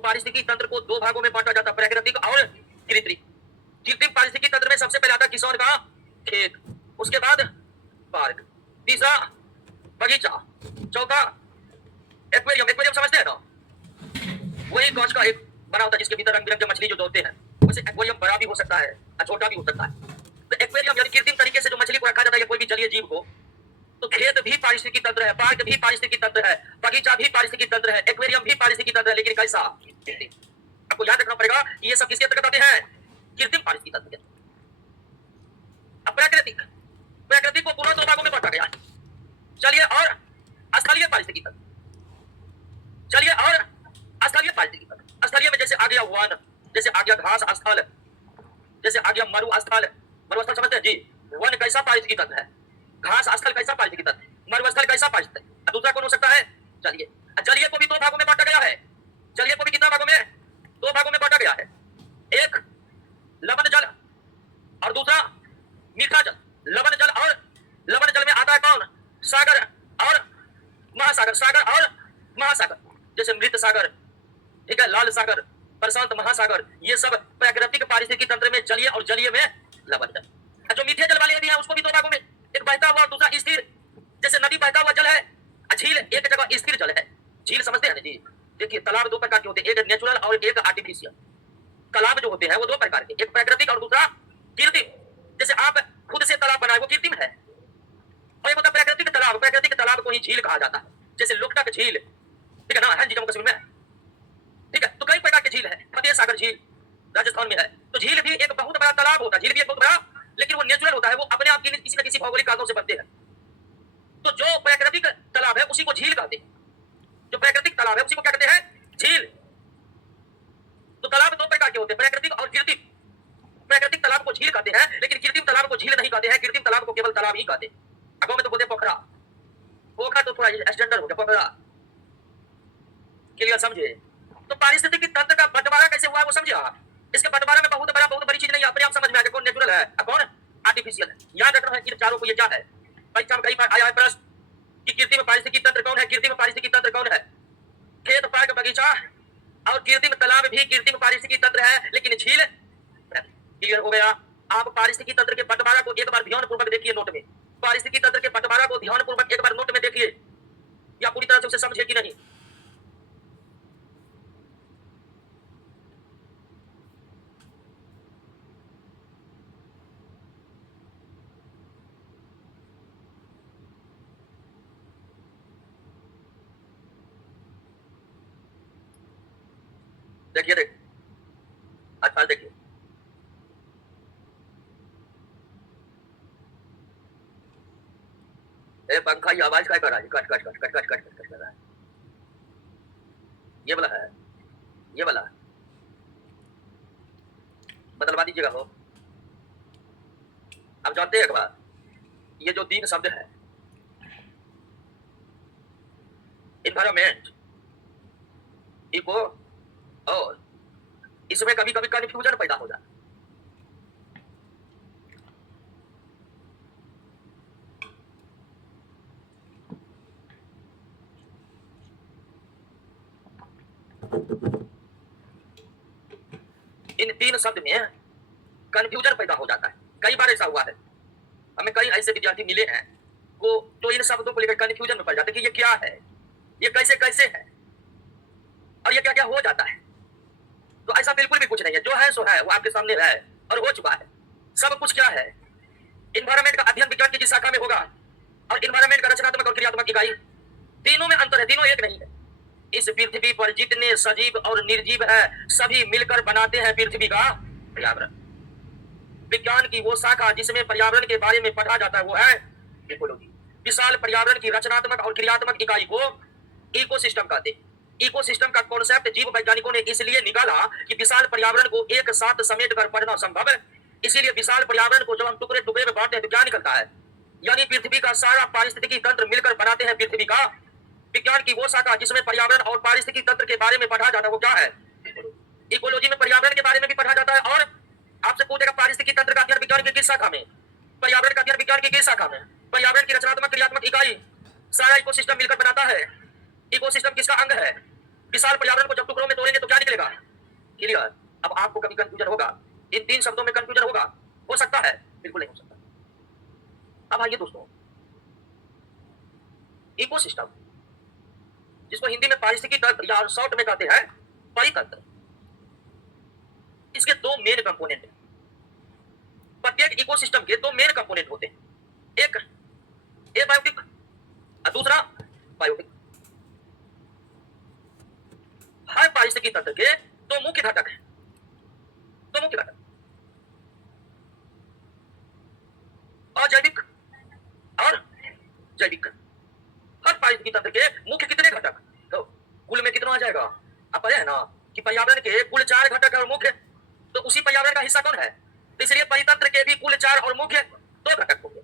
पारिस्थितिकी तंत्र को दो भागों में बांटा जाता है, प्राकृतिक और कृत्रिम। कृत्रिम पारिस्थितिकी तंत्र में सबसे पहले आता है किसान का खेत, उसके बाद पार्क, तीसरा बगीचा, चौथा एक्वेरियम। एक्वेरियम समझते हैं ना, वही कांच का एक बना होता है जिसके भीतर रंग बिरंगे मछली जो दौड़ते हैं। वैसे एक्वेरियम बड़ा भी हो सकता है और छोटा भी हो सकता है। तो एक्वेरियम यानी कृत्रिम तरीके से जो मछली को रखा जाता है या कोई भी जलीय जीव को। तो खेत भी पारिस्थितिकी तंत्र है, पार्क भी पारिस्थितिकी तंत्र है, बगीचा भी पारिस्थितिकी तंत्र है, एक्वेरियम भी पारिस्थितिकी तंत्र है, लेकिन कैसा? आपको याद रखना पड़ेगा ये सब किसके अंतर्गत आते हैं? कृत्रिम पारिस्थितिकी तंत्र के। अब प्राकृतिक, प्राकृतिक को पुनः दो भागों में बांटा गया है। चलिए, और स्थलीय पारिस्थितिकी तंत्र। चलिए, और स्थलीय पारिस्थितिकी तंत्र। स्थलीय में जैसे आ गया वन, जैसे आ गया घास स्थल, जैसे आ गया मरुस्थल। मरुस्थल समझते हैं जी? वन कैसा पारिस्थितिकी तंत्र है, घास स्थल कैसा पारिस्थितिकी तंत्र है, मरुस्थल कैसा पारिस्थितिकी तंत्र। दूसरा कौन हो सकता है? चलिए, जलीय को भी दो भागों में बांटा गया है। जलीय को भी कितना भागों में? दो भागों में बांटा गया है। एक लवण जल और दूसरा मीठा जल। लवण जल, और लवण जल में आता है कौन? सागर और महासागर। सागर और महासागर, जैसे मृत सागर, ठीक है, लाल सागर, प्रशांत महासागर, ये सब प्राकृतिक पारिस्थितिकी तंत्र में जलीय और जलीय में लवण जल। जो मीठे जल वाले भी हैं उसको भी दो भागों में, एक बहता हुआ और दूसरा स्थिर। जैसे नदी बहता हुआ जल है, झील एक जगह स्थिर जल है। झील समझते हैं ना जी? देखिए, तालाब दो प्रकार के होते हैं, एक नेचुरल और एक आर्टिफिशियल। तालाब जो होते हैं वो दो प्रकार के, एक प्राकृतिक और दूसरा कृत्रिम। जैसे आप खुद से तालाब बनाए वो कृत्रिम है, और एक होता है प्राकृतिक तालाब। प्राकृतिक तालाब को ही झील कहा जाता है। जैसे लोकटक झील, ठीक है ना, है जी जम्मू कश्मीर में, ठीक है। तो कई प्रकार की झील है, फतेह सागर झील राजस्थान में है। तो झील भी एक बहुत बड़ा तालाब होता है, झील भी एक बहुत बड़ा, लेकिन वो नेचुरल होता है, वो अपने आप की किसी न किसी भौगोलिक कारणों से बनते हैं। तो जो प्राकृतिक तालाब है उसी को झील कहते हैं। जो प्राकृतिक तालाब है उसी को क्या कहते हैं? झील। तो तालाब दो प्रकार के होते हैं, प्राकृतिक और कृत्रिम। प्राकृतिक तालाब को झील कहते हैं, लेकिन कृत्रिम तालाब को झील नहीं कहते हैं। कृत्रिम तालाब को केवल तालाब ही कहते हैं। गाँव में तो बोलते हैं पोखरा। पोखरा तो थोड़ा एक्सटेंडर हो गया, पोखरा। क्लियर समझे? तो पारिस्थितिकी तंत्र का बंटवारा कैसे हुआ है वो समझे आप? इसके बंटवारा में बहुत बड़ी चीज नहीं, अपने आप समझ में आ जाए कौन नेचुरल है और कौन आर्टिफिशियल है। याद रखना है कि चारों को ये क्या है। परीक्षा में कई बार आया है प्रश्न कि कृत्रिम पारिस्थितिकी तंत्र कौन है, कृत्रिम पारिस्थितिकी तंत्र कौन है? खेत, पार्क, बगीचा और कृत्रिम तालाब भी कृत्रिम पारिस्थितिकी तंत्र है, लेकिन झील। क्लियर हो गया? आप पारिस्थितिकी तंत्र के बंटवारा को एक बार ध्यानपूर्वक देखिए नोट में। पारिस्थितिकी तंत्र के बंटवारा को ध्यानपूर्वक एक बार नोट में देखिए, या पूरी तरह से उसे समझे कि नहीं। देखिए, देख अच्छा देखिए, पंखा ये आवाज क्या कर रहा है? Cut cut cut cut cut cut cut कर रहा है। ये वाला है, ये वाला बदलवा दीजिएगा हो। आप जानते हैं एक बात, ये जो तीन शब्द है, इन्वायरमेंट, इको और, इसमें कभी कभी कन्फ्यूजन पैदा हो जाता है। इन तीन शब्द में कन्फ्यूजन पैदा हो जाता है। कई बार ऐसा हुआ है, हमें कई ऐसे विद्यार्थी मिले हैं वो तो इन शब्दों को लेकर कन्फ्यूजन में पड़ जाते हैं कि ये क्या है, ये कैसे कैसे है, और ये क्या क्या हो जाता है। तो ऐसा बिल्कुल भी कुछ नहीं है, जो है सो है, वो आपके सामने है और हो चुका है। सब कुछ क्या है? इन्वायरमेंट का अध्ययन विज्ञान की जिस शाखा में होगा, और इन्वायरमेंट का रचनात्मक और क्रियात्मक इकाई, तीनों में अंतर है, तीनों एक नहीं है। इस पृथ्वी पर जितने सजीव और निर्जीव है सभी मिलकर बनाते हैं पृथ्वी का पर्यावरण। विज्ञान की वो शाखा जिसमें पर्यावरण के बारे में पढ़ा जाता है वो है इकोलॉजी। विशाल पर्यावरण की रचनात्मक और क्रियात्मक इकाई को इकोसिस्टम कहते हैं। इकोसिस्टम का कॉन्सेप्ट जीव वैज्ञानिकों ने इसलिए निकाला कि विशाल पर्यावरण को एक साथ समेट कर पढ़ना संभव है। इसीलिए विशाल पर्यावरण को जब हम टुकड़े टुकड़े में बांटते हैं तो क्या निकलता है? यानी पृथ्वी का सारा पारिस्थितिकी तंत्र मिलकर बनाते हैं पृथ्वी का। विज्ञान की वो शाखा जिसमें पर्यावरण और पारिस्थितिकी तंत्र के बारे में पढ़ा जाता है वो क्या है? इकोलॉजी में पर्यावरण के बारे में भी पढ़ा जाता है। और आपसे पूछेगा पारिस्थितिकी तंत्र का अध्ययन विज्ञान की किस शाखा में? पर्यावरण का अध्ययन विज्ञान की किस शाखा में? पर्यावरण की रचनात्मक क्रियात्मक इकाई सारा इकोसिस्टम मिलकर बनाता है। इकोसिस्टम किसका अंग है? विशाल पर्यावरण को जब टुकड़ों में तोड़ेंगे तो क्या चलेगा? क्लियर? अब आपको कभी कंफ्यूजन होगा, इन 3 शब्दों में कंफ्यूजन होगा, हो सकता है? बिल्कुल नहीं हो सकता। अब आइए दोस्तों, इकोसिस्टम, जिसको हिंदी में पारिस्थितिकी तंत्र या शॉर्ट में कहते हैं परितंत्र, इसके 2 मेन कंपोनेंट हैं। प्रत्येक इकोसिस्टम के 2 मेन कंपोनेंट होते हैं, एक एबायोटिक और दूसरा बायोटिक। हर पारिस्थितिकी तंत्र के 2 मुख्य घटक हैं, 2 मुख्य घटक, अजैविक और जैविक। हर पारिस्थितिकी तंत्र के मुख्य कितने घटक? तो कुल में कितना आ जाएगा? आप पढ़े हैं ना कि पर्यावरण के कुल 4 घटक और मुख्य, तो उसी पर्यावरण का हिस्सा कौन है? तो इसलिए परितंत्र के भी कुल 4 और मुख्य 2 घटक होंगे,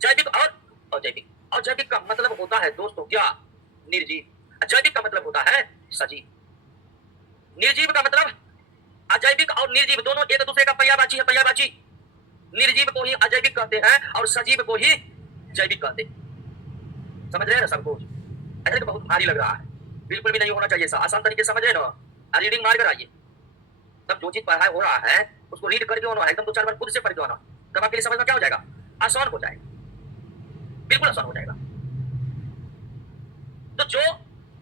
जैविक और अजैविक। अजैविक का मतलब होता है दोस्तों क्या? निर्जीव। जैविक का मतलब होता है सजीव। निर्जीव का मतलब, अजैविक और निर्जीव दोनों एक दूसरे का पर्यायवाची है, पर्यायवाची। निर्जीव को ही अजैविक कहते हैं और सजीव को ही जैविक कहते हैं। समझ रहे हैं ना सब कुछ? ऐसे तो बहुत भारी लग रहा है, बिल्कुल भी नहीं होना चाहिए ऐसा। आसान तरीके से समझ रहे ना, रीडिंग मार कर आइए, तब जो चीज पढ़ाई हो रहा है उसको रीड करके आना, एकदम 2-4 बार खुद से पढ़ के आना, तब आपके लिए समझना क्या हो जाएगा? आसान हो जाएगा, बिल्कुल आसान हो जाएगा। तो जो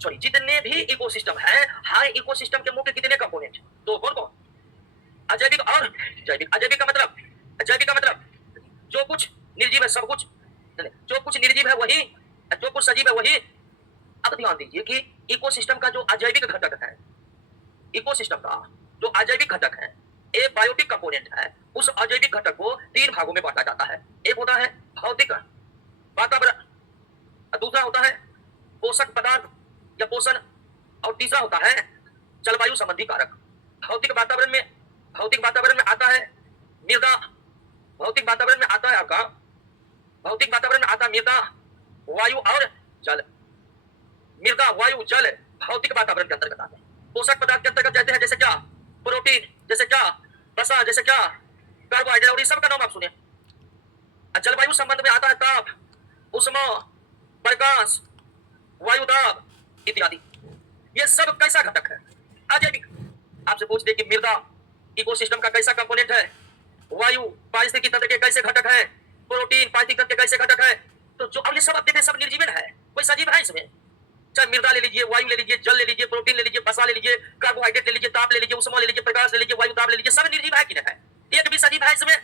सॉरी जितने भी इकोसिस्टम है, हर इकोसिस्टम के मुख्य कितने कंपोनेंट? तो कौन कौन? अजैविक और जैविक। अजैविक का मतलब, जैविक का मतलब जो कुछ निर्जीव है सब कुछ, जो कुछ निर्जीव है वही, जो कुछ सजीव है वही। अब ध्यान दीजिए कि इकोसिस्टम का जो अजैविक घटक है, इकोसिस्टम का जो अजैविक घटक है, एक बायोटिक कंपोनेंट है, उस अजैविक घटक को 3 भागों में बांटा जाता है। एक होता है भौतिक वातावरण, दूसरा होता है पोषक पदार्थ या पोषण, और तीसरा होता है जलवायु संबंधी कारक। भौतिक वातावरण में आता है मृदा, भौतिक वातावरण में आता है आपका, भौतिक वातावरण में आता है मृदा, वायु और जल। मृदा, वायु, जल भौतिक वातावरण के अंतर्गत आते हैं। पोषक पदार्थ के अंतर्गत जाते हैं, जैसे क्या? प्रोटीन, जैसे क्या? वसा, जैसे क्या? कार्बोहाइड्रेट, और इस सब का नाम आप सुने। जलवायु संबंध में आता है ताप, उष्मा, प्रकाश, वायु दाब इत्यादि। ये सब कैसा घटक है? अजैविक। आपसे पूछते हैं कि मृदा इकोसिस्टम का कैसा कंपोनेंट है, वायु पारिस्थितिकी तंत्र के कैसे घटक है, प्रोटीन पारिस्थितिकी तंत्र के कैसे घटक है। तो जो अब ये सब आप देखें, सब निर्जीव है, कोई सजीव है इसमें? चाहे मृदा ले लीजिए, वायु ले लीजिए, जल ले लीजिए, प्रोटीन ले लीजिए, वसा ले लीजिए, कार्बोहाइड्रेट ले लीजिए, ताप ले लीजिए, उष्मा ले लीजिए, प्रकाश ले लीजिए, वायु दाब ले लीजिए, सब निर्जीव है कि नहीं है? एक भी सजीव है इसमें?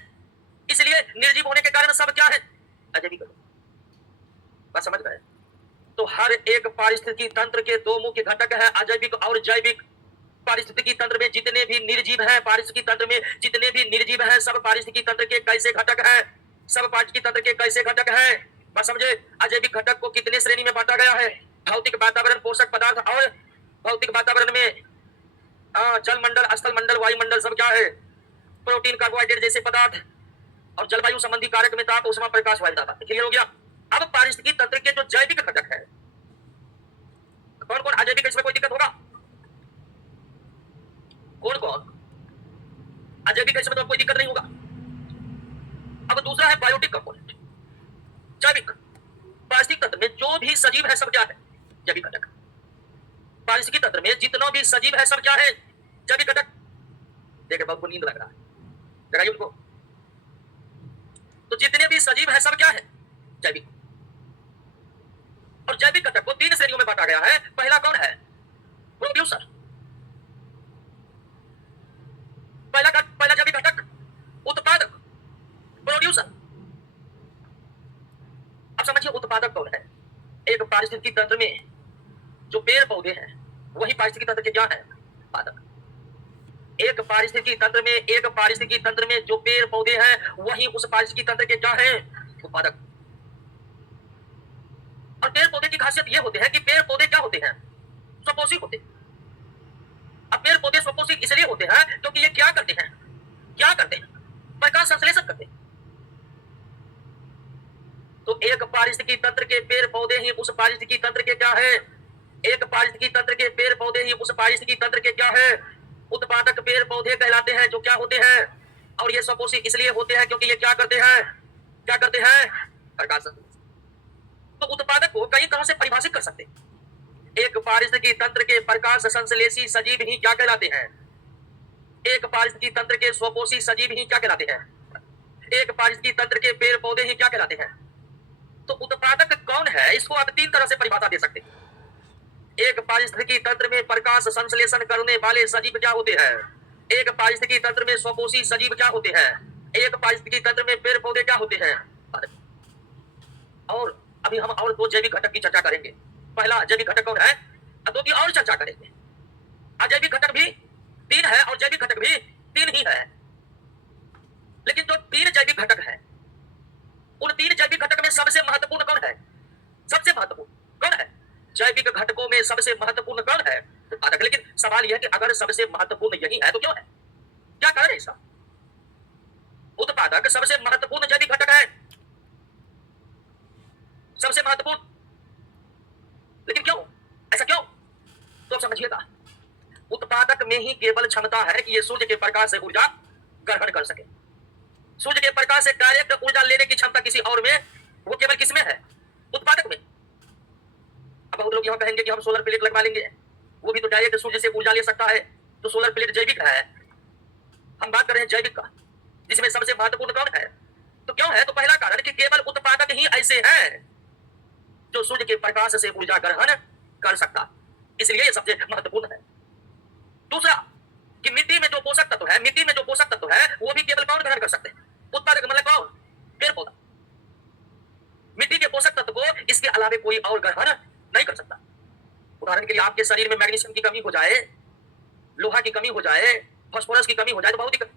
इसलिए निर्जीव होने के कारण सब क्या है? अजैविक। बात समझ गए? तो हर एक पारिस्थितिकी तंत्र के 2 मुख्य घटक है, अजैविक और जैविक। पारिस्थितिकी तंत्र में जितने भी निर्जीव हैं, पारिस्थितिकी तंत्र में जितने भी निर्जीव हैं, सब पारिस्थितिकी तंत्र के कैसे घटक हैं? सब पारिस्थितिकी तंत्र के कैसे घटक हैं? बात समझे? अजैविक घटक को कितने श्रेणी में बांटा गया है? भौतिक वातावरण, पोषक पदार्थ, और भौतिक वातावरण में जल मंडल, स्थल मंडल, वायुमंडल सब क्या है? प्रोटीन, कार्बोहाइड्रेट जैसे पदार्थ, और जलवायु संबंधी कारक में ताप, उष्मा, प्रकाश, वायु दाब। क्लियर हो गया? अब पारिस्थितिकी तंत्र के जो जैविक घटक है, कौन कौन अजैविक? इसमें कोई दिक्कत होगा? कौन कौन अजैविक? इसमें तो कोई दिक्कत नहीं होगा। अब दूसरा है बायोटिक कंपोनेंट, जैविक। पारिस्थितिकी तंत्र में जो भी सजीव है सब क्या है? जैविक घटक। पारिस्थितिकी तंत्र में जितना भी सजीव है सब क्या है? जैविक घटक। देखे बहुत को नींद लग रहा है, जगाइए उनको। तो जितने भी सजीव है सब क्या है? जैविक। और जैविक घटक को 3 श्रेणियों में बांटा गया है। पहला कौन है? प्रोड्यूसर। पहला जैविक घटक उत्पादक, प्रोड्यूसर। अब समझिए उत्पादक कौन है? एक पारिस्थितिकी तंत्र में जो पेड़ पौधे हैं वही पारिस्थितिकी तंत्र के क्या है? उत्पादक। एक पारिस्थितिकी तंत्र में जो पेड़ पौधे हैं वही उस पारिस्थितिकी तंत्र के क्या है? उत्पादक। और पेड़ पौधे की खासियत ये होती है कि पेड़ पौधे क्या होते हैं? स्वपोषी होते हैं। अब पेड़ पौधे स्वपोषी इसलिए होते हैं क्योंकि ये क्या करते हैं? प्रकाश संश्लेषण करते हैं। तो एक पारिस्थितिकी तंत्र के पेड़ पौधे ही उस पारिस्थितिकी तंत्र के क्या है? एक पारिस्थितिकी तंत्र के पेड़ पौधे ही उस पारिस्थितिकी तंत्र के क्या है? उत्पादक पेड़ पौधे कहलाते हैं, जो क्या होते हैं? और ये स्वपोषी इसलिए होते हैं क्योंकि ये क्या करते हैं? प्रकाश संश्लेषण। तो उत्पादक को कई तरह से परिभाषित कर सकते हैं। एक पारिस्थितिकी तंत्र के प्रकाश संश्लेषी सजीव ही क्या कहलाते हैं? एक पारिस्थितिकी तंत्र के स्वपोषी सजीव ही क्या कहलाते हैं? एक पारिस्थितिकी तंत्र के पेड़ पौधे ही क्या कहलाते हैं? तो उत्पादक कौन है, इसको आप तीन तरह से परिभाषा दे सकते हैं। एक पारिस्थितिकी तंत्र में प्रकाश संश्लेषण करने वाले सजीव क्या होते हैं? एक पारिस्थितिकी तंत्र में स्वपोषी सजीव क्या होते हैं? एक पारिस्थितिकी तंत्र में पेड़ पौधे क्या होते हैं? और अभी हम और दो जैविक घटक की चर्चा करेंगे। पहला जैविक घटक कौन है, दो की और चर्चा करेंगे। अजैविक घटक भी तीन है और जैविक घटक भी तीन ही है, लेकिन जो तीन जैविक घटक है उन तीन जैविक घटक में सबसे महत्वपूर्ण कौन है? सबसे महत्वपूर्ण कौन है? जैविक घटकों में सबसे महत्वपूर्ण कौन है? उत्पादक। लेकिन सवाल यह है कि अगर सबसे महत्वपूर्ण यही है तो क्यों है, क्या कारण है इसका? उत्पादक सबसे महत्वपूर्ण जैविक घटक है, सबसे महत्वपूर्ण, लेकिन क्यों, ऐसा क्यों? तो आप समझिएगा, उत्पादक में ही केवल क्षमता है कि ये सूर्य के प्रकाश से ऊर्जा ग्रहण कर सके। सूर्य के प्रकाश से डायरेक्ट ऊर्जा लेने की क्षमता किसी और में, वो केवल किसमें है? उत्पादक में। अब बहुत लोग यहां कहेंगे कि हम सोलर प्लेट लगवा लेंगे, वो भी तो डायरेक्ट सूर्य से ऊर्जा ले सकता है, तो सोलर प्लेट जैविक है। हम बात कर रहे हैं जैविक का, जिसमें सबसे महत्वपूर्ण कौन है? तो क्यों है? तो पहला कारण कि केवल उत्पादक ही ऐसे हैं जो सूर्य के प्रकाश से ऊर्जा ग्रहण कर सकता, इसलिए ये सबसे महत्वपूर्ण है। दूसरा कि मिट्टी में जो पोषक तत्व है, मिट्टी में जो पोषक तत्व है वो भी केवल कौन ग्रहण कर सकते हैं? उत्पादक, मतलब कौन? पेड़ पौधा। मिट्टी के पोषक तत्व को इसके अलावा कोई और ग्रहण नहीं कर सकता। उदाहरण के लिए आपके शरीर में मैग्नीशियम की कमी हो जाए, लोहा की कमी हो जाए, फास्फोरस की कमी हो जाए तो बहुत दिक्कत।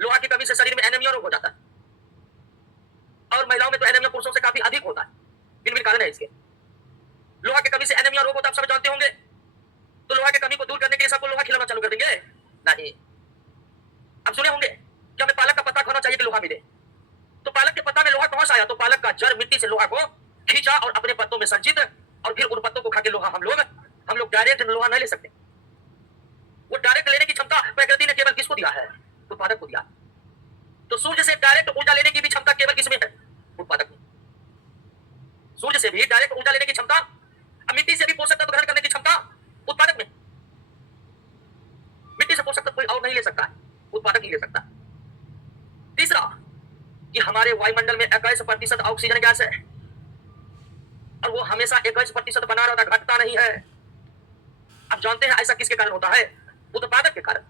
लोहा की कमी से शरीर में एनीमिया रोग हो जाता है, और महिलाओं में तो एनीमिया पुरुषों से काफी अधिक होता है। भिन्न भिन्न कारण है इसके। लोहा की कमी से एनीमिया रोग होता है, आप सब जानते होंगे। तो लोहा की कमी को दूर करने के लिए सबको लोहा खिलाना चालू कर देंगे? नहीं। अब सुने होंगे कि हमें पालक का पत्ता खाना चाहिए कि लोहा मिले। तो पालक के पत्ता में लोहा कहां से आया? तो पालक का जड़ मिट्टी से लोहा को खींचा और अपने पत्तों में संचित, और फिर उन पत्तों को खा के लोहा हम लोग डायरेक्ट लोहा नहीं ले सकते। वो डायरेक्ट लेने की क्षमता प्रकृति ने केवल किसको दिया है? उत्पादक को दिया। तो सूर्य से डायरेक्ट ऊर्जा लेने की भी क्षमता केवल किसमें है? उत्पादक में। सूर्य से भी डायरेक्ट ऊर्जा लेने की क्षमता, मिट्टी से भी पोषक तत्व ग्रहण करने की क्षमता उत्पादक में। मिट्टी से पोषक तत्व कोई और नहीं ले सकता है, उत्पादक ही ले सकता है। तीसरा कि हमारे वायुमंडल में 21% ऑक्सीजन गैस है, और वो हमेशा 21% बना रहता, घटता नहीं है। अब जानते हैं ऐसा किसके कारण होता है? उत्पादक के कारण।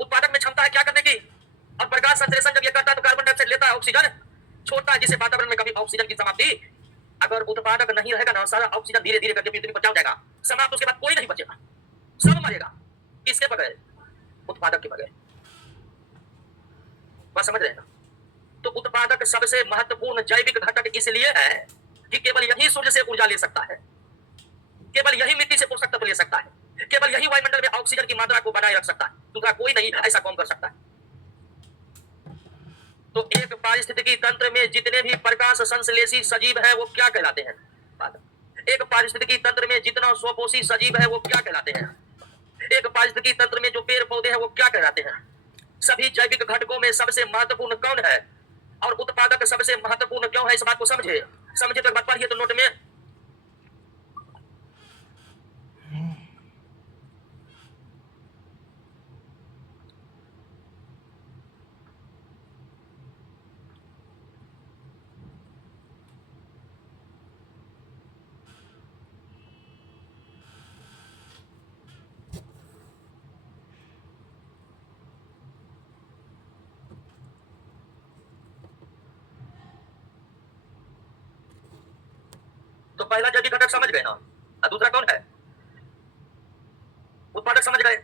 उत्पादक में क्षमता है क्या करने की, और प्रकाश संश्लेषण जब ये करता है तो कार्बन डाइऑक्साइड लेता है, ऑक्सीजन छोड़ता है, जिससे वातावरण में कभी ऑक्सीजन की समाप्ति। अगर उत्पादक नहीं रहेगा ना, सारा ऑक्सीजन धीरे धीरे करके पृथ्वी पर जा जाएगा, समाप्त, उसके बाद कोई नहीं बचेगा, सब मरेगा। किसके बगैर? उत्पादक के बगैर। बात समझ रहे हैं ना? तो उत्पादक सबसे महत्वपूर्ण जैविक घटक इसलिए है कि केवल यही सूर्य से ऊर्जा ले सकता है, केवल यही मिट्टी से पोषक तत्व ले सकता है, केवल यही वायुमंडल में ऑक्सीजन की मात्रा को बनाए रख सकता है। दूसरा कोई नहीं ऐसा काम कर सकता है। तो एक पारिस्थितिकी तंत्र में जितने भी प्रकाश संश्लेषी सजीव है वो क्या कहलाते हैं? एक पारिस्थितिकी तंत्र में जितना स्वपोषी सजीव है वो क्या कहलाते हैं? एक पारिस्थितिकी तंत्र में जो पेड़ पौधे हैं वो क्या कहलाते हैं? सभी जैविक घटकों में सबसे महत्वपूर्ण कौन है, और उत्पादक सबसे महत्वपूर्ण क्यों है? इस बात को समझे तो एक बात पढ़िए तो नोट में। तो पहला जैविक घटक समझ गए ना, और दूसरा कौन है? उत्पादक समझ गए।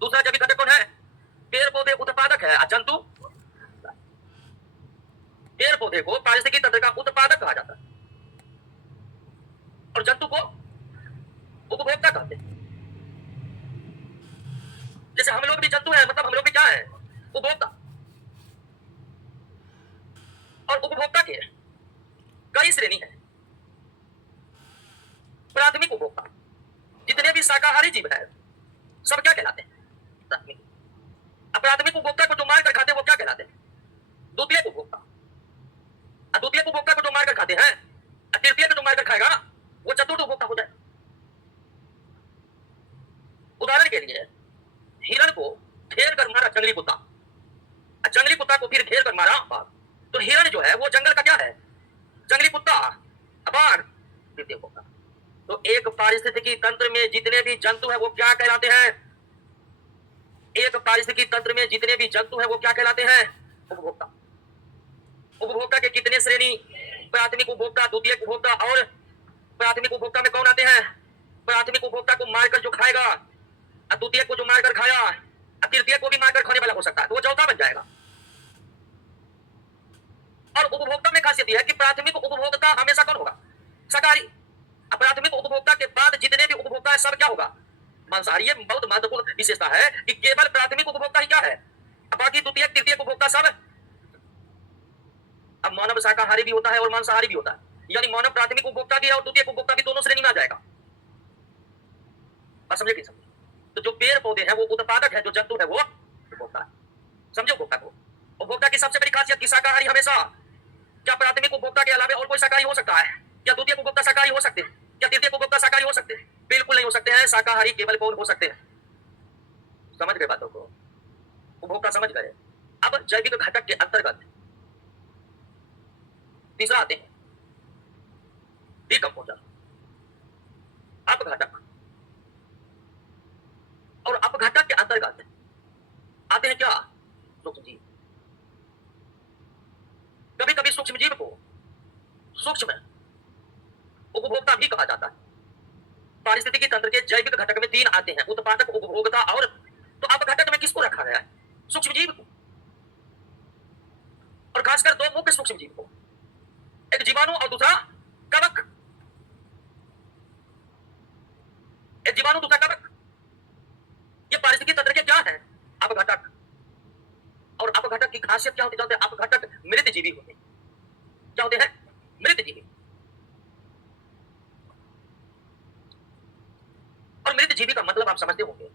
दूसरा जैविक घटक कौन है? पेड़ पौधे उत्पादक है, और जंतु। पेड़ पौधे को पारिस्थितिकी तंत्र का उत्पादक कहा जाता है, और जंतु को उपभोक्ता कहते हैं। जैसे हम लोग भी जंतु हैं, मतलब हम लोग भी क्या है? उपभोक्ता। और उपभोक्ता के कई श्रेणी है। प्राथमिक उपभोक्ता, जितने भी शाकाहारी जीव है सब क्या कहलाते हैं? प्राथमिक। प्राथमिक उपभोक्ता को जो मार कर खाते हैं वो क्या कहलाते हैं? द्वितीयक उपभोक्ता। द्वितीयक उपभोक्ता को जो मार कर खाते हैं, तृतीयक को जो मार कर खाएगा वो चतुर्थ उदाहरण के लिए हिरण को घेर कर मारा जंगली कुत्ता, जंगली कुत्ता को फिर घेर कर मारा बाघ। तो हिरण जो है वो जंगल का क्या है? जंगली कुत्ता, बाघ द्वितीय उपभोक्ता। तो एक पारिस्थितिकी तंत्र में जितने भी जंतु है वो क्या कहलाते हैं? एक पारिस्थितिकी तंत्र में जितने भी जंतु है वो क्या कहलाते हैं? उपभोक्ता। उपभोक्ता के कितने श्रेणी? प्राथमिक उपभोक्ता, द्वितीयक उपभोक्ता और प्राथमिक उपभोक्ता में कौन आते हैं? प्राथमिक उपभोक्ता को मारकर जो खाएगा, द्वितीयक को जो मारकर खाया, तृतीयक को भी मारकर खाने वाला हो सकता है, तो वो चौथा बन जाएगा। और उपभोक्ता में खासियत यह है कि प्राथमिक उपभोक्ता हमेशा कौन होगा? शाकाहारी। प्राथमिक उपभोक्ता के बाद जितने भी उपभोक्ता है सब क्या होगा? मांसाहारी। ये बहुत महत्वपूर्ण विशेषता है कि केवल प्राथमिक उपभोक्ता ही क्या है, बाकी द्वितीयक तृतीयक उपभोक्ता सब। अब मानव शाकाहारी भी होता है और मांसाहारी भी होता है, यानी मानव प्राथमिक उपभोक्ता भी है और द्वितीयक उपभोक्ता भी, दोनों श्रेणी में आ जाएगा। समझे कि समझे? तो जो पेड़ पौधे हैं वो उत्पादक है, जो जंतु है वो उपभोक्ता है। समझे उपभोक्ता को? उपभोक्ता की सबसे बड़ी खासियत कि शाकाहारी हमेशा। क्या प्राथमिक उपभोक्ता के अलावा और कोई शाकाहारी हो सकता है? क्या द्वितीयक उपभोक्ता शाकाहारी हो सकते हैं? क्या तृतीयक उपभोक्ता शाकाहारी हो सकते हैं? बिल्कुल नहीं हो सकते हैं। शाकाहारी केवल कौन हो सकते हैं? समझ गए बातों को? उपभोक्ता समझ गए। अब जैविक घटक के अंतर्गत तीसरा आते हैं डिकम्पोजर, अपघटक। और अपघटक के अंतर्गत आते हैं क्या? सूक्ष्म जीव। कभी कभी सूक्ष्म जीव को सूक्ष्म उपभोक्ता भी कहा जाता है। पारिस्थितिकी तंत्र के जैविक घटक में तीन आते हैं, उत्पादक, उपभोक्ता और। तो अपघटक में किसको रखा गया है? सूक्ष्म जीव को, और खासकर दो मुख्य सूक्ष्म जीव को, एक जीवाणु और दूसरा कवक। एक जीवाणु, दूसरा कवक। ये पारिस्थितिकी तंत्र के क्या है? अपघटक। और अपघटक की खासियत क्या होती है? अपघटक मृत जीवी होते हैं। क्या होते हैं? मृत जीवी। और मृत जीवी का मतलब आप समझते होंगे।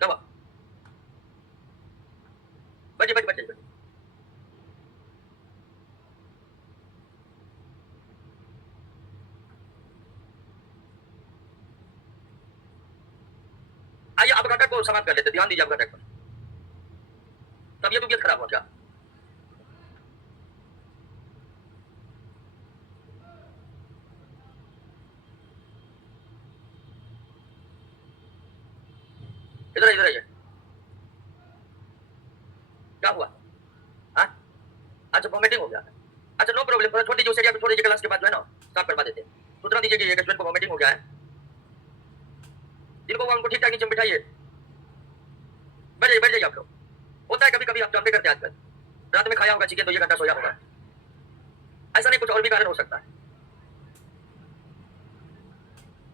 कवक। बजे बजे बजे बजे। आइए अपघटक को समाप्त कर लेते, ध्यान दीजिए अपघटक पर। तबियत खराब हो गया। इधर इधर आइए। क्या हुआ? हाँ? अच्छा वॉमिटिंग हो गया। अच्छा नो प्रॉब्लम, छोड़ दीजिए उस एरिया को, छोड़ दीजिए, क्लास के बाद जो है ना साफ करवा देते हैं। सूचना दीजिए कि ये स्टूडेंट को वॉमिटिंग हो गया है। जिनको उनको ठीक ठाक नीचे बिठाइए। बैठ जाइए आप लोग। होता है कभी कभी, आप जानते करते हैं आजकल रात में खाया होगा चिकन तो 1 घंटा सोया होगा। ऐसा नहीं, कुछ और भी कारण हो सकता है।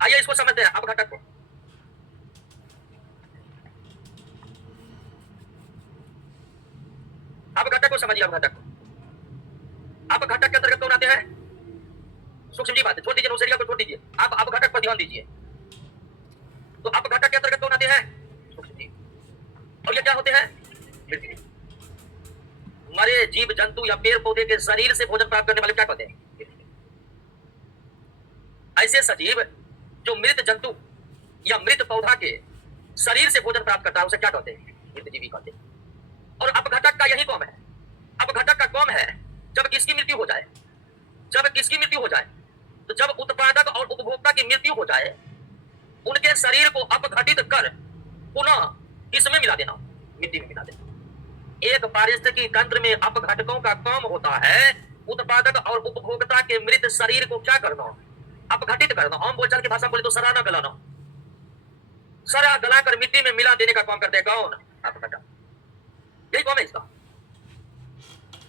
आइए इसको समझते हैं अपघटक को। अपघटक को समझिए। अपघटक को, अपघटक के अंतर्गत कौन आते हैं? सूक्ष्म जीव आते हैं। छोड़ दीजिए उस एरिया को, छोड़ दीजिए, आप अपघटक पर ध्यान दीजिए। तो अपघटक के अंतर्गत कौन आते हैं? सूक्ष्म जीव। और ये क्या होते हैं? मरे जीव जंतु या पेड़ पौधे के शरीर से भोजन प्राप्त करने वाले क्या कहते हैं? ऐसे सजीव जो मृत जंतु या मृत पौधा के शरीर से भोजन प्राप्त करता है उसे क्या कहते हैं? मृत जीवी कहते हैं। और अपघटक का यही काम है। अपघटक का काम है जब किसकी मृत्यु हो जाए, जब किसकी मृत्यु हो जाए, तो जब उत्पादक और उपभोक्ता की मृत्यु हो जाए, उनके शरीर को अपघटित कर पुनः किसमें मिला देना? मिट्टी में मिला देना। एक पारिस्थितिकी तंत्र में अपघटकों का काम होता है उत्पादक और उपभोक्ता के मृत शरीर को क्या करना? अपघटित करना। हम बोलचाल की भाषा बोले तो सराहना गलाना। सरा गलाकर मिट्टी में मिला देने का काम करते हैं कौन? अपघटक। यही काम है इसका।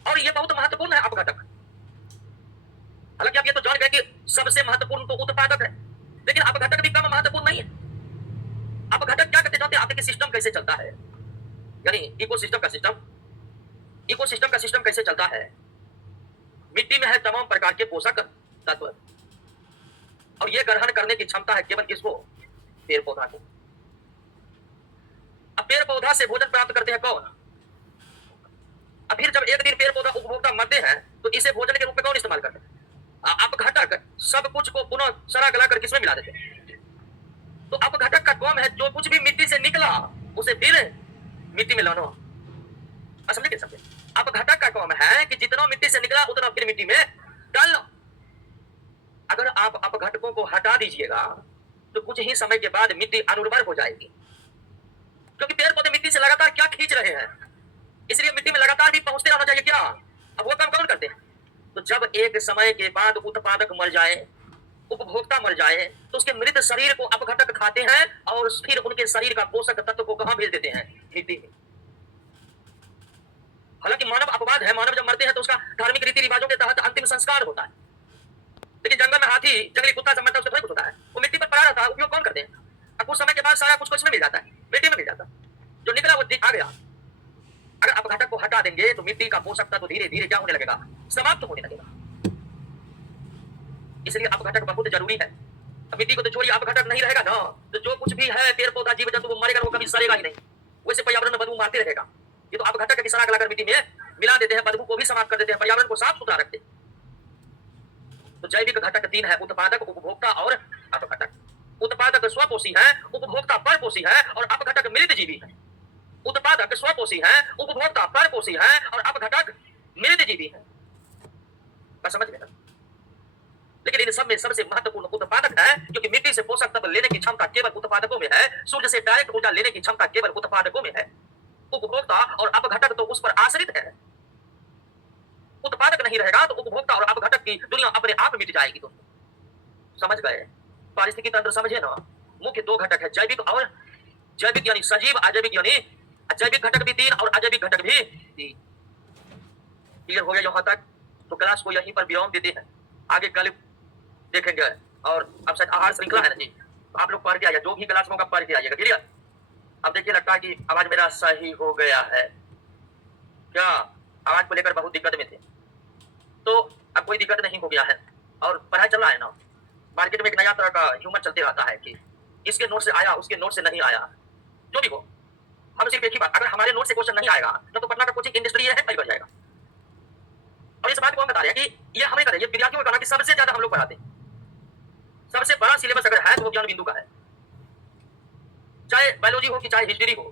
और ये बहुत महत्वपूर्ण है अपघटक। हालांकि आप ये तो जान गए कि सबसे महत्वपूर्ण तो उत्पादक है, लेकिन अपघटक भी कम महत्वपूर्ण नहीं है। अपघटक क्या करते जानते हैं? आपके सिस्टम कैसे चलता है, यानी इकोसिस्टम का सिस्टम। इकोसिस्टम का सिस्टम कैसे चलता है? मिट्टी में है तमाम प्रकार के पोषक तत्व, और ये ग्रहण करने की क्षमता है केवल किसको? पेड़ पौधा को। अब पेड़ पौधा से भोजन प्राप्त करते हैं कौन? अब फिर जब एक दिन पेड़ पौधा उपभोक्ता मरते हैं तो इसे भोजन के रूप में कौन इस्तेमाल करते हैं? अपघटक सब कुछ को पुनः सड़ा गलाकर किसमें मिला देते हैं? तो अपघटक का काम है जो कुछ भी मिट्टी से निकला उसे फिर मिट्टी में लाना। समझे क्या समझे? अब घटक का काम है कि जितना मिट्टी से निकला उतना फिर मिट्टी में डालना। अगर आप अपघटकों को हटा दीजिएगा तो कुछ ही समय के बाद मिट्टी अनुर्वर हो जाएगी, क्योंकि पेड़ पौधे मिट्टी से लगातार क्या खींच रहे हैं, इसलिए मिट्टी में लगातार भी पहुंचते रहना चाहिए। क्या अब वो काम कौन करते हैं? तो जब एक समय के बाद उत्पादक मर जाए, उपभोक्ता मर जाए, तो उसके मृत शरीर को अपघटक खाते हैं और फिर उनके शरीर का पोषक तत्व को कहां भेज देते हैं? मिट्टी में। हालांकि मानव अपवाद है, मानव जब मरते हैं तो उसका धार्मिक रीति रिवाजों के तहत अंतिम संस्कार होता है, लेकिन जंगल में हाथी, जंगली कुत्ता सब मरता है, उससे थोड़ी कुछ होता है, वो मिट्टी पर पड़ा रहता है। उपयोग कौन करते हैं? अब कुछ समय के बाद सारा कुछ इसमें मिल जाता है, मिट्टी में मिल जाता है, जो निकला वो आ गया। अगर अपघटक को हटा देंगे तो मिट्टी का पोषक तत्व धीरे धीरे क्या होने लगेगा? समाप्त होने लगेगा। इसलिए अपघटक बहुत जरूरी है। मिट्टी को तो छोड़िए, अपघटक नहीं रहेगा ना तो जो कुछ भी है पेड़ पौधा जीव जंतु वो मरेगा, वो कभी सड़ेगा ही नहीं, वैसे पर्यावरण में बदबू मारते रहेगा। ये तो अपघटक की सलाह लाकर मिट्टी में मिला देते हैं, बदबू को भी समाप्त कर देते हैं, पर्यावरण को साफ सुथरा रखते हैं। तो जैविक घटक तीन है: उत्पादक, उपभोक्ता और अपघटक। उत्पादक स्वपोषी है, उपभोक्ता परपोषी है और अपघटक मृतजीवी है। उत्पादक स्वपोषी है, उपभोक्ता परपोषी है और अपघटक मृतजीवी है। बस समझ गए? लेकिन इन सब में सबसे महत्वपूर्ण उत्पादक है, क्योंकि मिट्टी से पोषक तत्व लेने की क्षमता केवल उत्पादकों में है, सूर्य से डायरेक्ट ऊर्जा लेने की क्षमता केवल उत्पादकों में है। उपभोक्ता और अपघटक तो उस पर आश्रित है। उत्पादक नहीं रहेगा तो उपभोक्ता और अपघटक की दुनिया अपने आप मिट जाएगी। दोस्तों समझ गए? पारिस्थितिकी तंत्र समझे ना? मुख्य दो घटक है, जैविक और जैविक यानी सजीव, अजैविक यानी जैविक घटक भी तीन और अजैविक घटक भी तीन। क्लियर हो गया यहाँ तक? तो क्लास को यहीं पर विराम देते हैं, आगे कल देखेंगे। और अब शायद आहार श्रृंखला है ना जी, तो आप लोग पढ़ के आइए, जो भी क्लास होगा पढ़ के आइएगा। क्लियर? अब देखिए लगता है कि आवाज मेरा सही हो गया है क्या? आवाज को लेकर बहुत दिक्कत में थे, तो अब कोई दिक्कत नहीं हो गया है और पढ़ाई चल रहा है ना। मार्केट में एक नया तरह का ह्यूमर चलते रहता है कि इसके नोट से आया, उसके नोट से नहीं आया। जो भी हो, हम सिर्फ एक ही बात, अगर हमारे नोट से क्वेश्चन नहीं आएगा तो पटना का कोचिंग इंडस्ट्री है नहीं बढ़ जाएगा। और इस बात को हम बता रहे हैं कि ये हमें करें, ये विद्यार्थियों का कहना कि सबसे ज्यादा हम लोग पढ़ाते हैं। सबसे बड़ा सिलेबस अगर है तो वो ज्ञान बिंदु का है, चाहे बायोलॉजी हो कि चाहे हिस्ट्री हो,